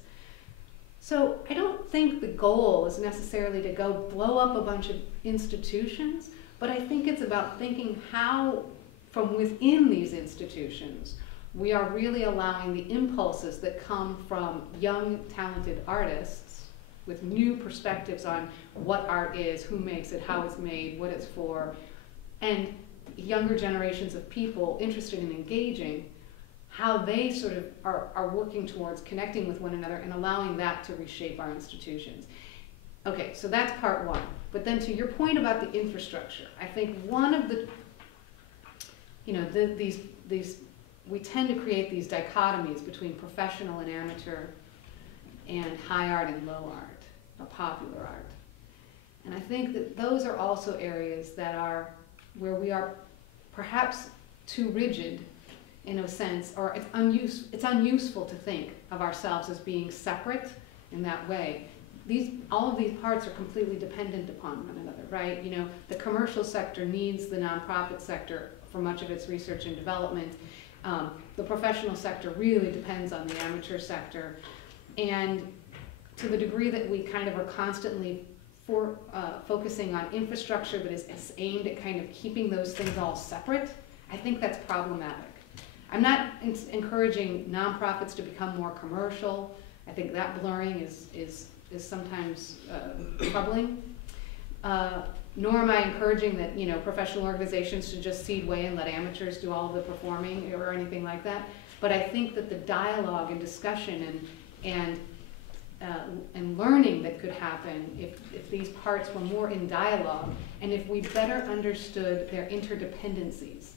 So I don't think the goal is necessarily to go blow up a bunch of institutions, but I think it's about thinking how, from within these institutions, we are really allowing the impulses that come from young, talented artists with new perspectives on what art is, who makes it, how it's made, what it's for, and younger generations of people interested in engaging, how they sort of are working towards connecting with one another and allowing that to reshape our institutions. Okay, so that's part one. But then to your point about the infrastructure, I think one of the, you know, these we tend to create these dichotomies between professional and amateur and high art and low art, or popular art. And I think that those are also areas that are where we are perhaps too rigid in a sense, or it's unuseful to think of ourselves as being separate in that way. All of these parts are completely dependent upon one another, right? You know, the commercial sector needs the nonprofit sector for much of its research and development. The professional sector really depends on the amateur sector. And to the degree that we kind of are constantly focusing on infrastructure that is aimed at kind of keeping those things all separate, I think that's problematic. I'm not encouraging nonprofits to become more commercial. I think that blurring is sometimes troubling. Nor am I encouraging that, you know, professional organizations should just cede way and let amateurs do all of the performing or anything like that. But I think that the dialogue and discussion and learning that could happen if these parts were more in dialogue, and if we better understood their interdependencies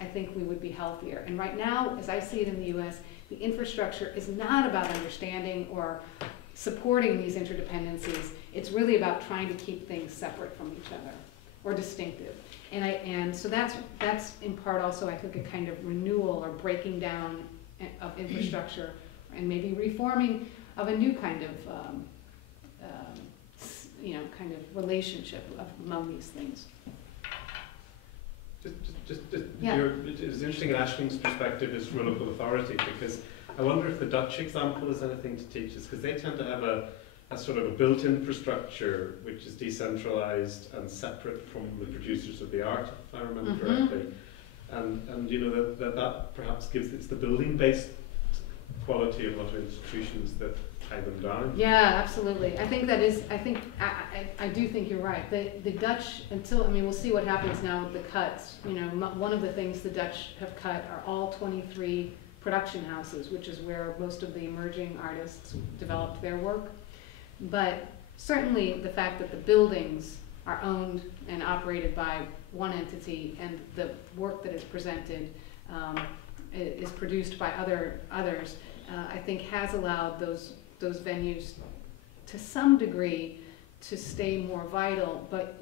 I think we would be healthier. And right now, as I see it in the US, the infrastructure is not about understanding or supporting these interdependencies. It's really about trying to keep things separate from each other or distinctive. And so that's in part also, I think, a kind of renewal or breaking down of infrastructure and maybe reforming of a new kind of kind of relationship among these things. Yeah. It's interesting in Ashling's perspective as local authority, because I wonder if the Dutch example has anything to teach us, because they tend to have a sort of a built infrastructure which is decentralised and separate from the producers of the art, if I remember correctly. And you know that perhaps gives, it's the building based quality of a lot of institutions that tie them down. Yeah, absolutely. I think that is, I do think you're right. The Dutch, we'll see what happens now with the cuts. You know, one of the things the Dutch have cut are all 23 production houses, which is where most of the emerging artists developed their work. But certainly the fact that the buildings are owned and operated by one entity and the work that is presented is produced by others, I think has allowed those venues to some degree to stay more vital, but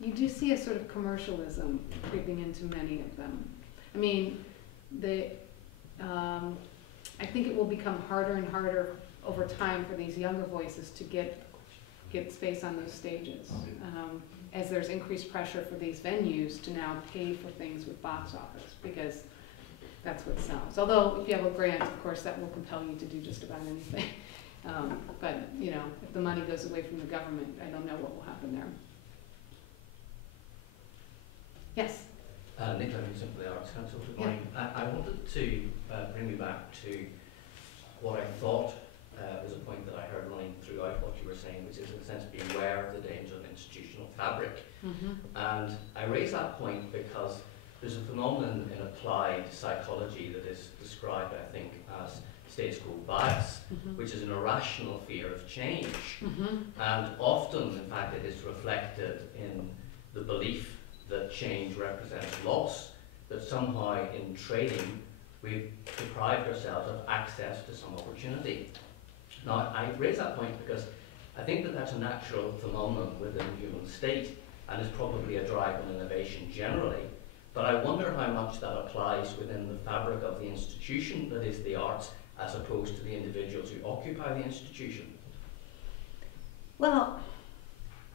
you do see a sort of commercialism creeping into many of them. I mean, I think it will become harder and harder over time for these younger voices to get space on those stages, as there's increased pressure for these venues to now pay for things with box office, because that's what sells. Although if you have a grant, of course, that will compel you to do just about anything. But you know, if the money goes away from the government, I don't know what will happen there. Yes? Nick Livingston for the Arts Council. Good morning. Yeah. I wanted to bring you back to what I thought was a point that I heard running throughout what you were saying, which is in a sense beware of the danger of institutional fabric. And I raise that point because there's a phenomenon in applied psychology that is described, I think, as status quo bias, which is an irrational fear of change. And often, in fact, it is reflected in the belief that change represents loss, that somehow in trading we've deprived ourselves of access to some opportunity. Now, I raise that point because I think that that's a natural phenomenon within the human state and is probably a drag on innovation generally. But I wonder how much that applies within the fabric of the institution that is the arts, as opposed to the individuals who occupy the institution. Well,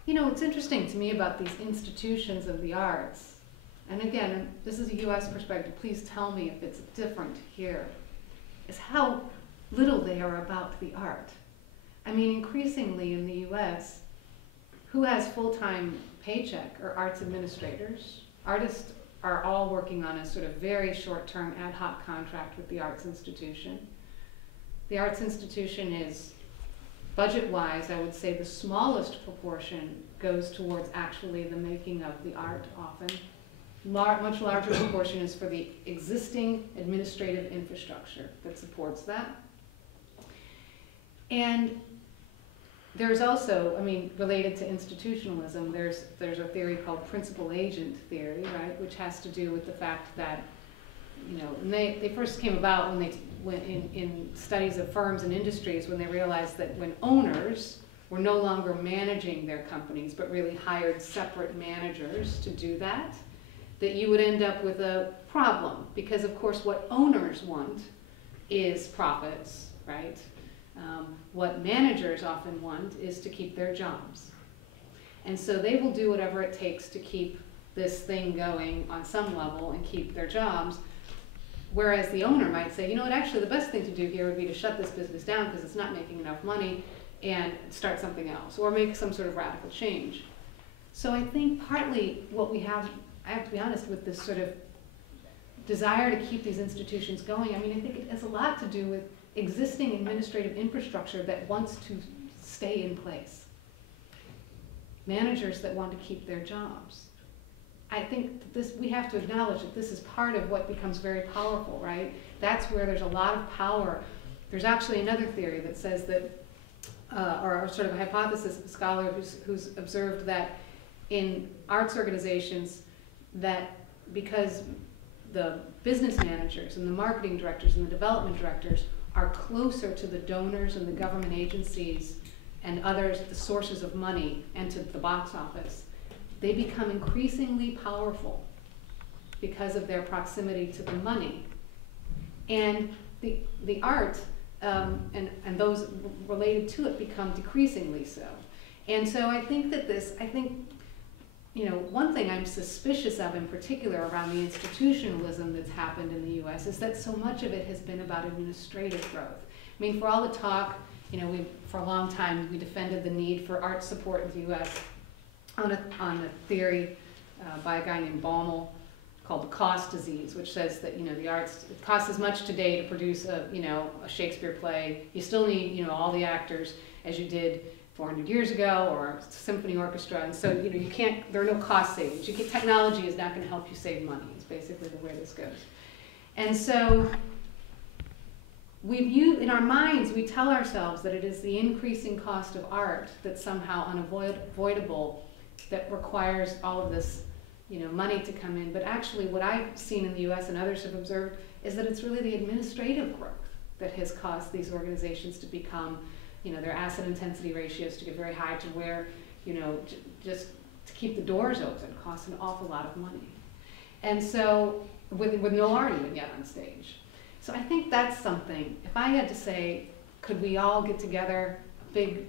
you know, what's interesting to me about these institutions of the arts, and again, this is a US perspective, please tell me if it's different here, is how little they are about the art. I mean, increasingly in the US, who has full-time paycheck are arts administrators. Artists are all working on a sort of very short-term ad hoc contract with the arts institution. The arts institution is, budget-wise, I would say the smallest proportion goes towards actually the making of the art often. Much larger proportion is for the existing administrative infrastructure that supports that. And there's also, I mean, related to institutionalism, there's a theory called principal agent theory, right, which has to do with the fact that, you know, and they first came about when in studies of firms and industries, when they realized that when owners were no longer managing their companies, but really hired separate managers to do that, that you would end up with a problem, because of course what owners want is profits, right? What managers often want is to keep their jobs. And so they will do whatever it takes to keep this thing going on some level and keep their jobs. Whereas the owner might say, you know what, actually the best thing to do here would be to shut this business down because it's not making enough money and start something else, or make some sort of radical change. So I think partly what we have, I have to be honest, with this sort of desire to keep these institutions going, I mean, I think it has a lot to do with existing administrative infrastructure that wants to stay in place. Managers that want to keep their jobs. I think that we have to acknowledge that this is part of what becomes very powerful, right? That's where there's a lot of power. There's actually another theory that says that, or sort of a hypothesis of a scholar who's observed that in arts organizations, that because the business managers and the marketing directors and the development directors are closer to the donors and the government agencies and others, the sources of money, and to the box office, they become increasingly powerful because of their proximity to the money. And the art and those related to it become decreasingly so. And so I think that one thing I'm suspicious of in particular around the institutionalism that's happened in the US is that so much of it has been about administrative growth. I mean, for all the talk, for a long time we defended the need for art support in the US on a theory by a guy named Baumel called the cost disease, which says that the arts, it costs as much today to produce a Shakespeare play. You still need all the actors as you did 400 years ago, or a symphony orchestra, and so you can't. There are no cost savings. Technology is not going to help you save money. It's basically the way this goes. And so in our minds we tell ourselves that it is the increasing cost of art that's somehow unavoidable, that requires all of this money to come in. But actually what I've seen in the US and others have observed is that it's really the administrative growth that has caused these organizations to become, their asset intensity ratios to get very high, to where, just to keep the doors open costs an awful lot of money. And so, with no art even yet on stage. So I think that's something, if I had to say, could we all get together, a big,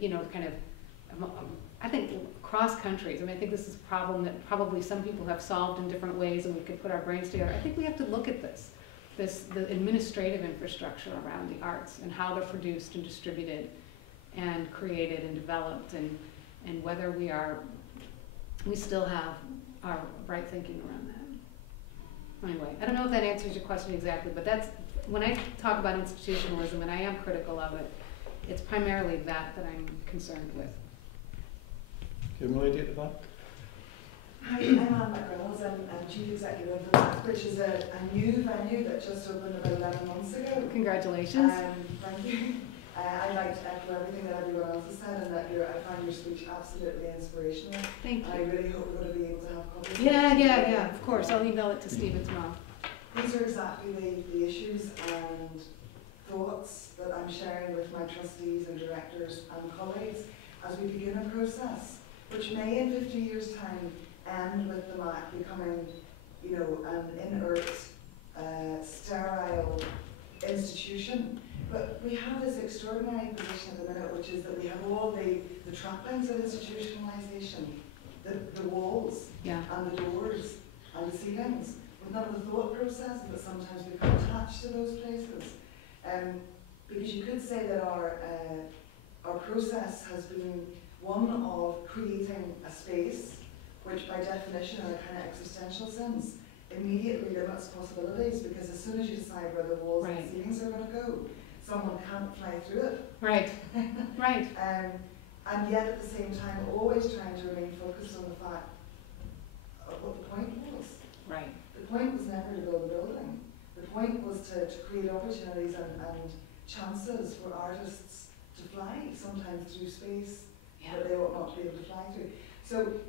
I think across countries, I think this is a problem that probably some people have solved in different ways and we could put our brains together. I think we have to look at the administrative infrastructure around the arts and how they're produced and distributed and created and developed, and whether we still have our right thinking around that. Anyway, I don't know if that answers your question exactly, but that's, when I talk about institutionalism, and I am critical of it, it's primarily that I'm concerned with. Can we at the back? Hi, I'm Anne McReynolds. I'm Chief Executive of the MAC, which is a new venue that just opened about 11 months ago. Congratulations. Thank you. I'd like to echo everything that everyone else has said, and that I find your speech absolutely inspirational. Thank you. I really hope we're going to be able to have copies. Yeah, of course. I'll email it to Stephen tomorrow. These are exactly the issues and thoughts that I'm sharing with my trustees and directors and colleagues as we begin a process which may in 50 years' time end with the MAC becoming, an inert, sterile institution. But we have this extraordinary position at the minute, which is that we have all the trappings of institutionalization, the walls, and the doors, and the ceilings, with none of the thought process that sometimes become attached to those places. Because you could say that our process has been one of creating a space which by definition, in a kind of existential sense, immediately limits possibilities, because as soon as you decide where the walls and ceilings are going to go, someone can't fly through it. Right. And yet at the same time always trying to remain focused on the fact of what the point was. Right. The point was never to build a building. The point was to create opportunities and chances for artists to fly, sometimes through space that they ought not to be able to fly through. So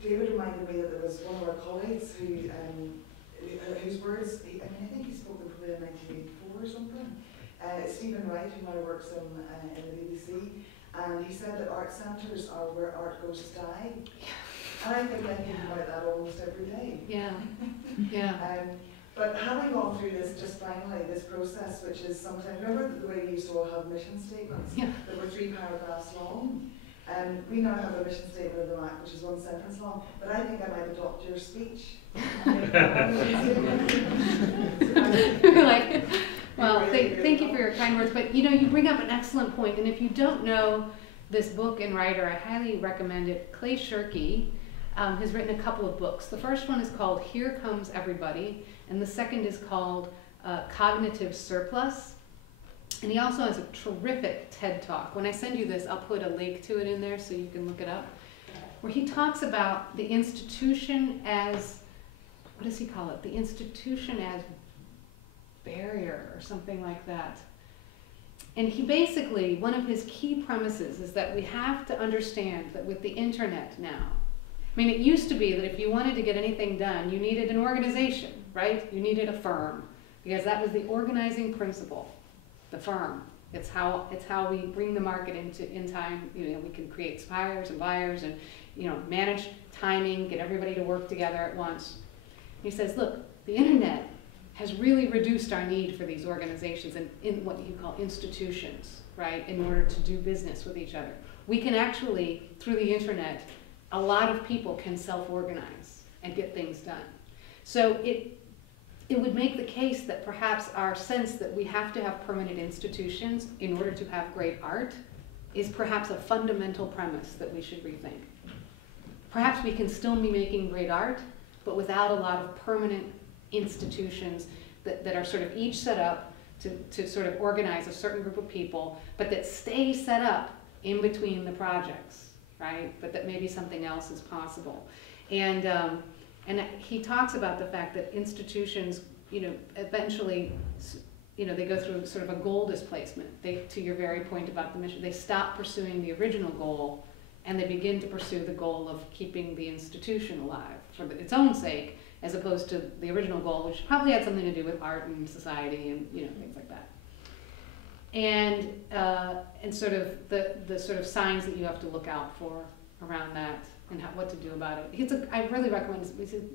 David reminded me that there was one of our colleagues whose words, I think he spoke probably in 1984 or something, Stephen Wright, who now works in the BBC, and he said that art centres are where art goes to die. And I think about that almost every day. But having gone through this, just finally, this process, which is sometimes, remember the way we used to all have mission statements that were 3 paragraphs long? We now have a mission statement of the MAC, which is 1 sentence long, but I think I might adopt your speech. Thank you for your kind words, but you bring up an excellent point, and if you don't know this book and writer, I highly recommend it. Clay Shirky has written a couple of books. The first one is called Here Comes Everybody, and the second is called Cognitive Surplus. And he also has a terrific TED Talk. When I send you this, I'll put a link to it in there so you can look it up, where he talks about the institution as, what does he call it? The institution as barrier or something like that. And he basically, one of his key premises is that we have to understand that with the internet now, it used to be that if you wanted to get anything done, you needed an organization. right? You needed a firm, because that was the organizing principle, the firm. It's how we bring the market in time. You know, we can create suppliers and buyers, and you know, manage timing, get everybody to work together at once. He says, look, the internet has really reduced our need for these organizations and in what you call institutions, right, in order to do business with each other. We can actually, through the internet, a lot of people can self-organize and get things done. So it would make the case that perhaps our sense that we have to have permanent institutions in order to have great art is perhaps a fundamental premise that we should rethink. Perhaps we can still be making great art, but without a lot of permanent institutions that are sort of each set up to sort of organize a certain group of people, but that stay set up in between the projects, right? But that maybe something else is possible. And he talks about the fact that institutions, you know, eventually, you know, they go through sort of a goal displacement. They, to your very point about the mission, they stop pursuing the original goal and they begin to pursue the goal of keeping the institution alive for its own sake, as opposed to the original goal, which probably had something to do with art and society and, you know, things like that. And sort of the sort of signs that you have to look out for around that and what to do about it. I really recommend,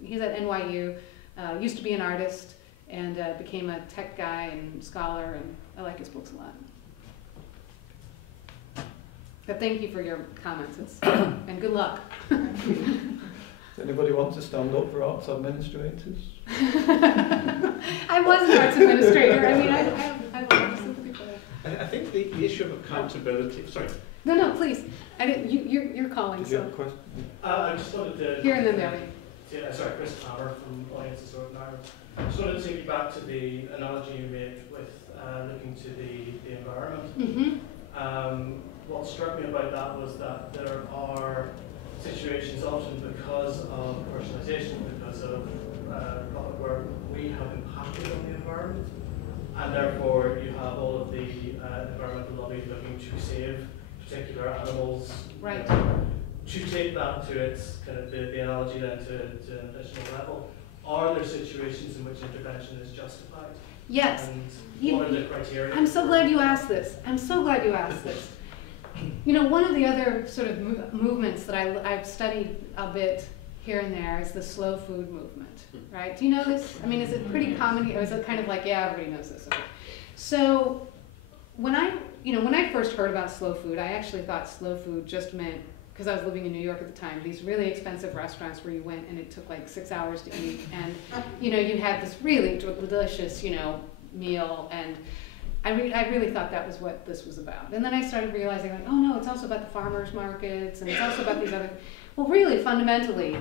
he's at NYU, used to be an artist, and became a tech guy and scholar, and I like his books a lot. But thank you for your comments, and good luck. Does anybody want to stand up for arts administrators? I was an arts administrator. I mean, I have a lot of sympathy for that. I think the issue of accountability, sorry. No, please. I didn't, you're calling, Did you so. have a question? I just wanted to... Here and then there. Yeah, sorry, Chris Hammer from Audiences Northern Ireland. I just wanted to take you back to the analogy you made with looking to the environment. Mm-hmm. What struck me about that was that there are situations often because of commercialization, because of profit, where we have impacted on the environment, and therefore you have all of the environmental lobby looking to save particular animals. Right. To take that to its kind of the analogy then to an additional level, are there situations in which intervention is justified? Yes. And what are the criteria? I'm so glad you asked this. I'm so glad you asked this. You know, one of the other sort of movements that I've studied a bit here and there is the slow food movement, right? Do you know this? I mean, is it pretty common, or is it kind of like, yeah, everybody knows this? Okay. So when I first heard about slow food, I actually thought slow food just meant, because I was living in New York at the time, these really expensive restaurants where you went and it took like 6 hours to eat, and you know, you had this really delicious, you know, meal, and I really thought that was what this was about. And then I started realizing, like, oh no, it's also about the farmers markets, and it's also about these other, well, really fundamentally,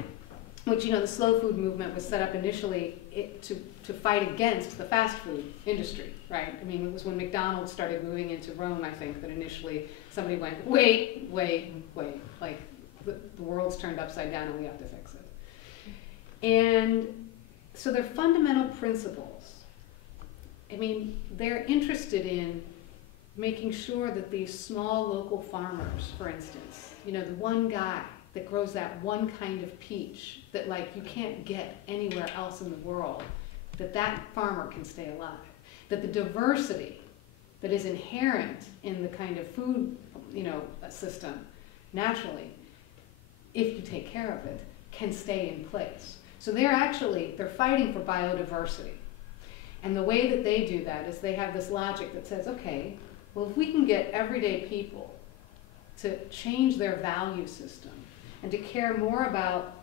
which, you know, the slow food movement was set up initially to fight against the fast food industry, right? I mean, it was when McDonald's started moving into Rome, I think, that initially somebody went, wait, like the world's turned upside down and we have to fix it. And so their fundamental principles, I mean, they're interested in making sure that these small local farmers, for instance, you know, the one guy that grows that one kind of peach that like you can't get anywhere else in the world, that farmer can stay alive. That the diversity that is inherent in the kind of food, you know, system naturally, if you take care of it, can stay in place. So they're fighting for biodiversity. And the way that they do that is they have this logic that says, okay, well, if we can get everyday people to change their value system and to care more about,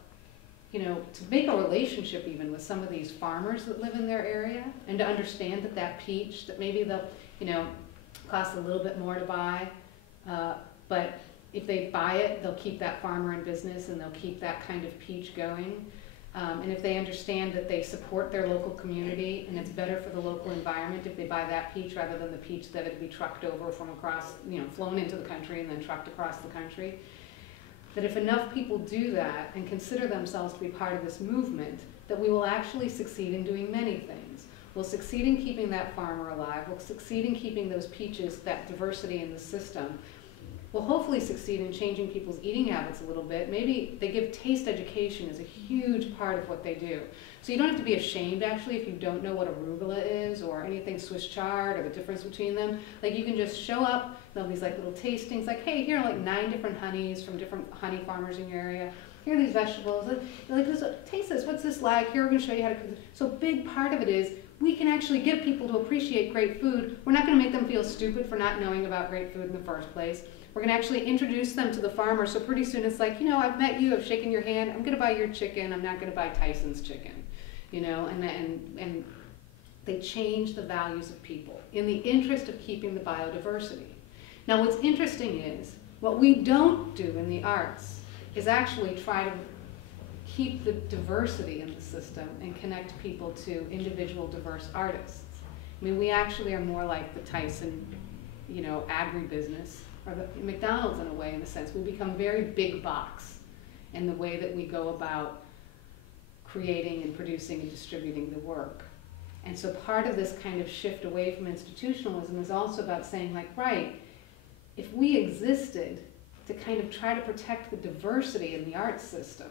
you know, to make a relationship even with some of these farmers that live in their area, and to understand that peach, that maybe they'll, you know, cost a little bit more to buy, but if they buy it, they'll keep that farmer in business and they'll keep that kind of peach going. And if they understand that they support their local community and it's better for the local environment if they buy that peach rather than the peach that would be trucked over from across, you know, flown into the country and then trucked across the country, that if enough people do that and consider themselves to be part of this movement, that we will actually succeed in doing many things. We'll succeed in keeping that farmer alive. We'll succeed in keeping those peaches, that diversity in the system. will hopefully succeed in changing people's eating habits a little bit. Maybe they give taste education as a huge part of what they do. So you don't have to be ashamed, actually, if you don't know what arugula is or anything Swiss chard or the difference between them. Like, you can just show up, there'll be these like little tastings, like, hey, here are like 9 different honeys from different honey farmers in your area. Here are these vegetables. Like, taste this, what's this like? Here, we're gonna show you how to cook this. So a big part of it is we can actually get people to appreciate great food. We're not gonna make them feel stupid for not knowing about great food in the first place. We're gonna actually introduce them to the farmer, so pretty soon it's like, you know, I've met you, I've shaken your hand, I'm gonna buy your chicken, I'm not gonna buy Tyson's chicken. You know, and they change the values of people in the interest of keeping the biodiversity. Now, what's interesting is, what we don't do in the arts is actually try to keep the diversity in the system and connect people to individual diverse artists. I mean, we actually are more like the Tyson, you know, agribusiness, or the McDonald's in a way, in a sense. We become very big box in the way that we go about creating and producing and distributing the work. And so part of this kind of shift away from institutionalism is also about saying, like, right, if we existed to kind of try to protect the diversity in the arts system,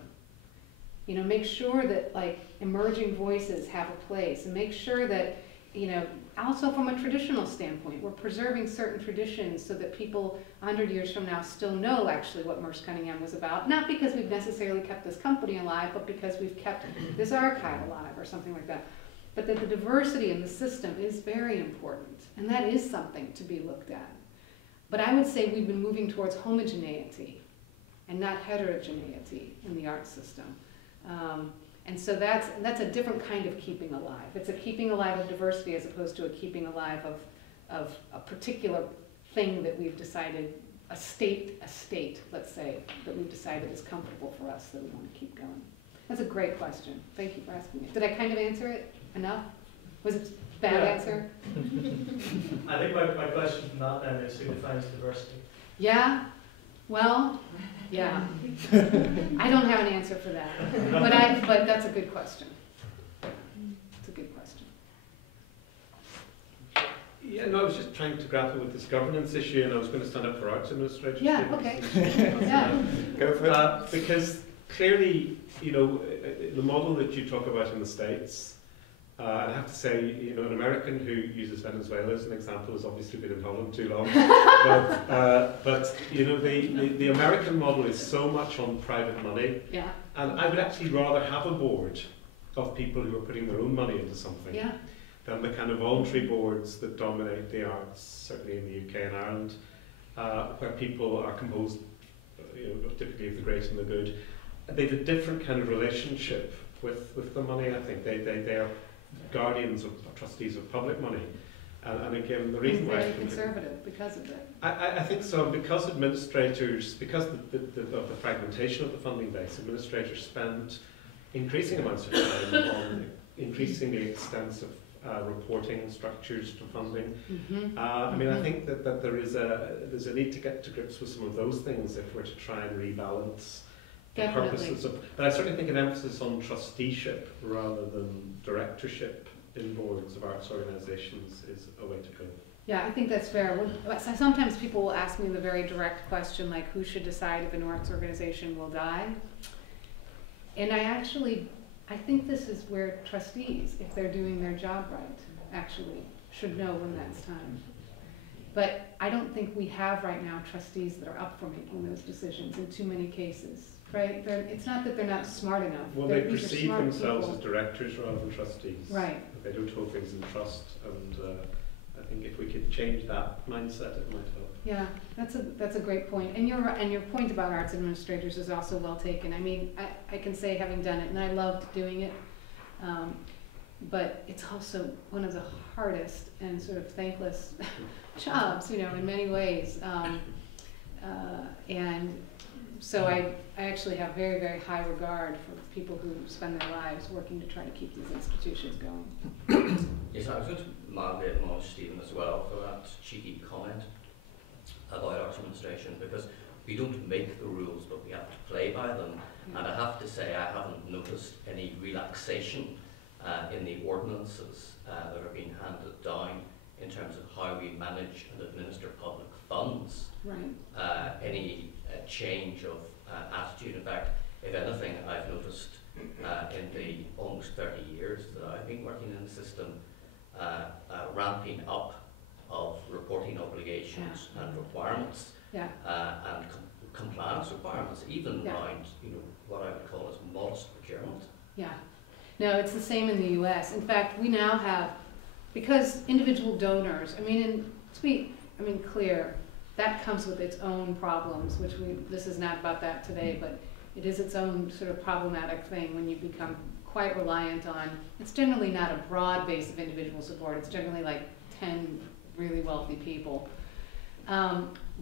you know, make sure that like emerging voices have a place, and make sure that, you know, also from a traditional standpoint, we're preserving certain traditions so that people 100 years from now still know actually what Merce Cunningham was about, not because we've necessarily kept this company alive, but because we've kept this archive alive or something like that. But that the diversity in the system is very important, and that is something to be looked at. But I would say we've been moving towards homogeneity and not heterogeneity in the art system. And so that's a different kind of keeping alive. It's a keeping alive of diversity as opposed to a keeping alive of a particular thing that we've decided, a state, let's say, that we've decided is comfortable for us that we want to keep going. That's a great question. Thank you for asking me. Did I kind of answer it enough? Was it a bad answer? I think my question from that then is, who defines diversity? Yeah, well, yeah. I don't have an answer for that, but that's a good question. It's a good question. Yeah, no, I was just trying to grapple with this governance issue, and I was going to stand up for arts administrators. Yeah, okay. Yeah. Go for it. Because clearly, you know, the model that you talk about in the States, I have to say, you know, an American who uses Venezuela as an example has obviously been in Holland too long. but you know, the American model is so much on private money. Yeah. And I would actually rather have a board of people who are putting their own money into something than the kind of voluntary boards that dominate the arts, certainly in the UK and Ireland, where people are composed, you know, typically of the great and the good. They have a different kind of relationship with the money. I think they are guardians of trustees of public money, and again, the reason why very conservative because of it. I think so, because administrators, because of the fragmentation of the funding base, administrators spend increasing amounts of time on increasingly extensive reporting structures to funding. I mean, I think that there's a need to get to grips with some of those things if we're to try and rebalance the purposes of, but I certainly think an emphasis on trusteeship rather than directorship in boards of arts organisations is a way to go. Yeah, I think that's fair. Sometimes people will ask me the very direct question, like, who should decide if an arts organisation will die? And I think this is where trustees, if they're doing their job right, actually should know when that's time. But I don't think we have right now trustees that are up for making those decisions in too many cases. Right? It's not that they're not smart enough. Well, they perceive themselves as directors rather than trustees. Right. They don't hold things in trust, and I think if we could change that mindset, it might help. Yeah, that's a great point. And your point about arts administrators is also well taken. I mean, I can say, having done it, and I loved doing it, but it's also one of the hardest and sort of thankless jobs, you know, in many ways. And so I actually have very, very high regard for people who spend their lives working to try to keep these institutions going. Yes, I was going to mildly admonish Stephen as well for that cheeky comment about arts administration, because we don't make the rules, but we have to play by them. And I have to say, I haven't noticed any relaxation in the ordinances that are being handed down in terms of how we manage and administer public funds Right. any change of attitude. In fact, if anything, I've noticed in the almost 30 years that I've been working in the system, ramping up of reporting obligations and requirements, and compliance requirements, even around, you know, what I would call as modest procurement. Yeah. No, it's the same in the US. In fact, we now have, because individual donors, I mean, and to be, clear, that comes with its own problems, which this is not about that today, but it is its own sort of problematic thing when you become quite reliant on, it's generally not a broad base of individual support, it's generally like 10 really wealthy people.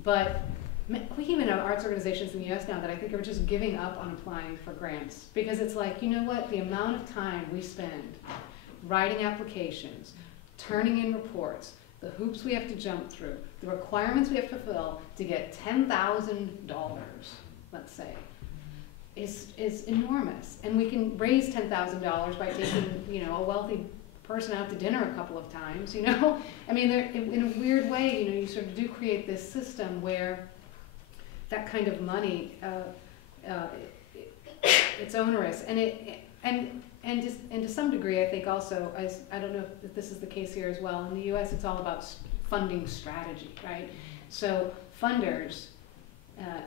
But we even have arts organizations in the US now that I think are just giving up on applying for grants, because it's like, you know what, the amount of time we spend writing applications, turning in reports, the hoops we have to jump through, the requirements we have to fulfill to get $10,000, let's say, is enormous. And we can raise $10,000 by taking, you know, a wealthy person out to dinner a couple of times, you know? I mean, in a weird way, you know, you sort of do create this system where that kind of money, it's onerous. And to some degree, I think also, I don't know if this is the case here as well, in the US it's all about funding strategy, right? So funders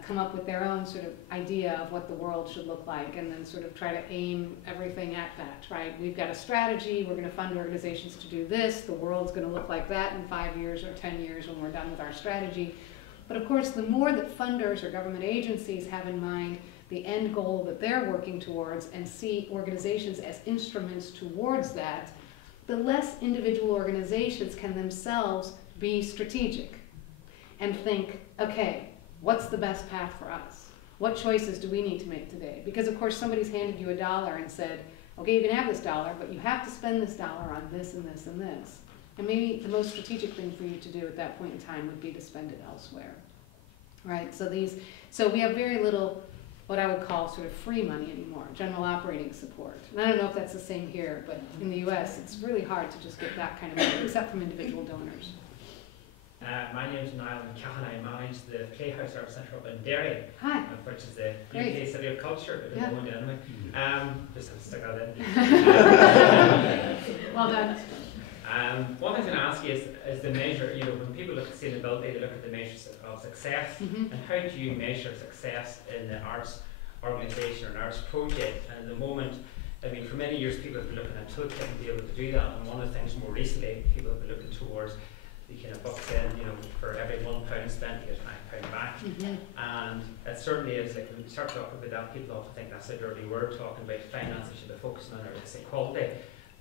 come up with their own sort of idea of what the world should look like and then sort of try to aim everything at that, right? We've got a strategy, we're going to fund organizations to do this, the world's going to look like that in 5 years or 10 years when we're done with our strategy. But of course, the more that funders or government agencies have in mind the end goal that they're working towards and see organizations as instruments towards that, the less individual organizations can themselves be strategic and think, okay, what's the best path for us? What choices do we need to make today? Because of course somebody's handed you $1 and said, okay, you can have this $1, but you have to spend this $1 on this and this and this. And maybe the most strategic thing for you to do at that point in time would be to spend it elsewhere, right? So we have very little what I would call sort of free money anymore, general operating support. And I don't know if that's the same here, but in the US, it's really hard to just get that kind of money, except from individual donors. My name is Niall McCahan. I manage the Playhouse Arts Centre up in Derry, which is the UK City of Culture, but in London anyway. Just have to stick that in. Well done. One thing I was going to ask you is the measure, you know, when people look at sustainability, they look at the measures of success, and how do you measure success in the arts organisation or an arts project? And at the moment, I mean, for many years people have been looking at toolkit and be able to do that, and one of the things more recently people have been looking towards the kind of bucks in, you know, for every £1 spent you get £5 back. And it certainly is, like when we start talking about that, people often think that's a dirty word, talking about finance, they should be focusing on artistic quality.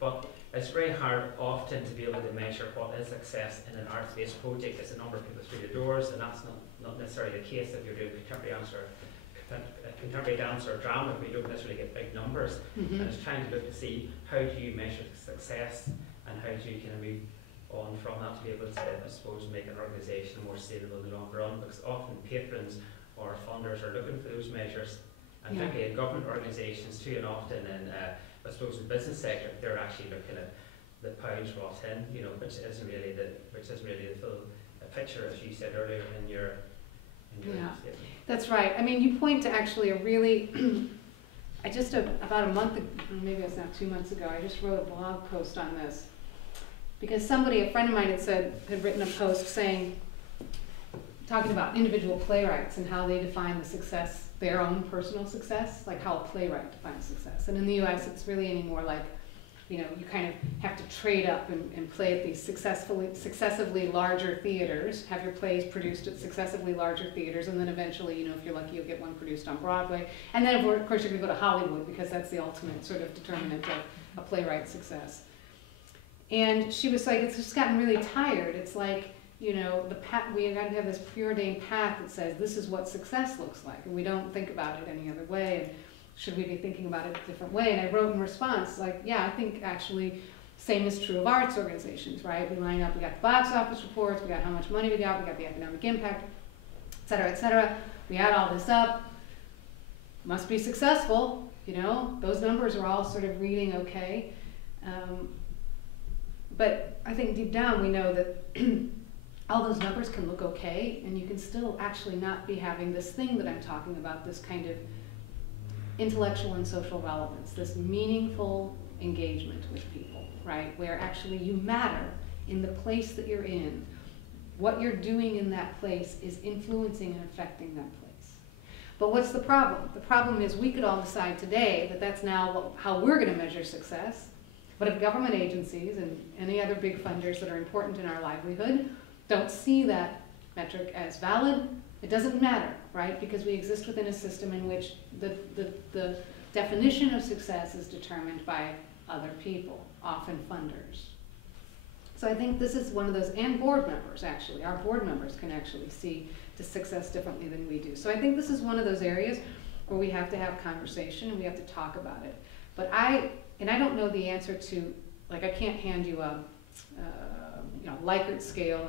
But it's very hard often to be able to measure what is success in an arts-based project. There's a number of people through the doors, and that's not necessarily the case if you're doing contemporary dance or drama. We don't necessarily get big numbers. And it's trying to look to see how do you measure success and how do you kind of move on from that to be able to, I suppose, make an organisation more sustainable in the long run, because often patrons or funders are looking for those measures, and particularly in government organisations too, and often in I suppose the business sector, they're actually looking at the pounds brought in, you know, which isn't really the full picture, as you said earlier in your statement. That's right. I mean, you point to actually a really I just about a month ago, maybe it's not 2 months ago, I just wrote a blog post on this, because a friend of mine had written a post saying, talking about individual playwrights and how they define the success, their own personal success, like how a playwright defines success. And in the US, it's really anymore like, you know, you kind of have to trade up and play at these successively larger theaters, have your plays produced at successively larger theaters, and then eventually, you know, if you're lucky, you'll get one produced on Broadway. And then, of course, you're going to go to Hollywood, because that's the ultimate sort of determinant of a playwright's success. And she was like, it's just gotten really tired. It's like, you know, we got to have this preordained path that says this is what success looks like, and we don't think about it any other way. And should we be thinking about it a different way? And I wrote in response, like, yeah, I think actually same is true of arts organizations, right? We line up, we got the box office reports, we got how much money we got the economic impact, et cetera, et cetera. We add all this up, must be successful, you know? Those numbers are all sort of reading okay. But I think deep down we know that all those numbers can look okay, and you can still actually not be having this thing that I'm talking about, this kind of intellectual and social relevance, this meaningful engagement with people, right? Where actually you matter in the place that you're in. What you're doing in that place is influencing and affecting that place. But what's the problem? The problem is we could all decide today that that's now how we're going to measure success. But if government agencies and any other big funders that are important in our livelihood don't see that metric as valid, it doesn't matter, right? Because we exist within a system in which the definition of success is determined by other people, often funders. So I think this is one of those, and board members actually, our board members can actually see the success differently than we do. So I think this is one of those areas where we have to have conversation and we have to talk about it. But I don't know the answer to, like I can't hand you a Likert scale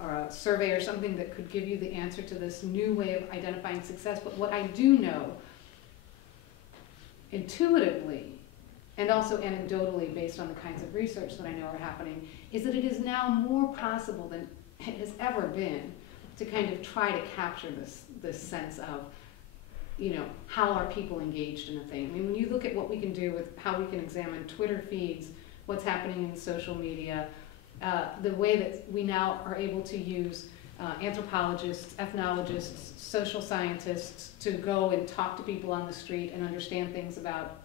or a survey or something that could give you the answer to this new way of identifying success. But what I do know, intuitively, and also anecdotally based on the kinds of research that I know are happening, is that it is now more possible than it has ever been to kind of try to capture this sense of, how are people engaged in a thing. I mean, when you look at what we can do with how we can examine Twitter feeds, what's happening in social media, the way that we now are able to use anthropologists, ethnologists, social scientists to go and talk to people on the street and understand things about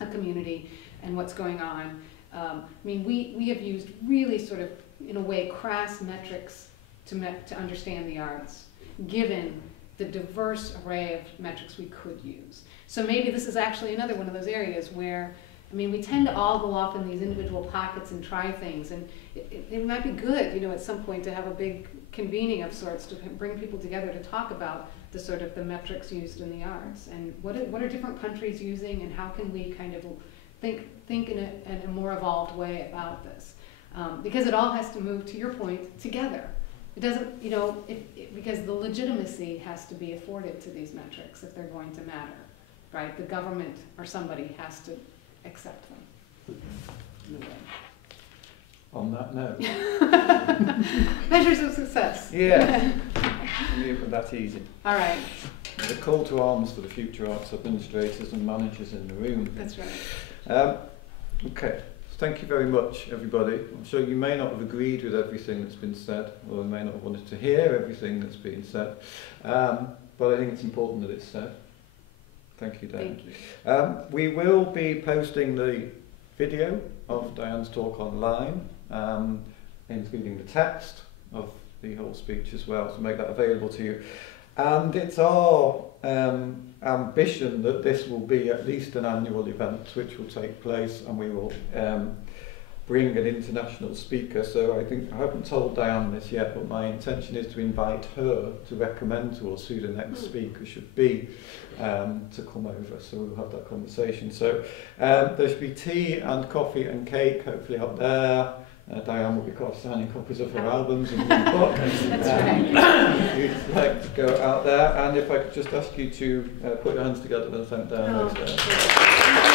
a community and what's going on. I mean, we have used really sort of, in a way, crass metrics to understand the arts, given the diverse array of metrics we could use. So maybe this is actually another one of those areas where, I mean, we tend to all go off in these individual pockets and try things, and it might be good, at some point to have a big convening of sorts to bring people together to talk about the sort of the metrics used in the arts, and what are different countries using, and how can we kind of think in a more evolved way about this, because it all has to move, to your point, together. It doesn't, because the legitimacy has to be afforded to these metrics if they're going to matter, right? The government or somebody has to accept them. In a way. On that note. Measures of success. Yeah. That's easy. All right. The call to arms for the future arts administrators and managers in the room. That's right. Okay. Thank you very much, everybody. I'm sure you may not have agreed with everything that's been said, or you may not have wanted to hear everything that's been said, but I think it's important that it's said. Thank you, Diane. Thank you. We will be posting the video of Diane's talk online, including the text of the whole speech as well, to make that available to you. And it's our ambition that this will be at least an annual event which will take place, and we will bring an international speaker. So I haven't told Diane this yet, but my intention is to invite her to recommend to us who the next speaker should be to come over. So we'll have that conversation. So there should be tea and coffee and cake, hopefully up there. Diane will be signing copies of her albums and new book. That's right. If you'd like to go out there, and if I could just ask you to put your hands together and thank Diane.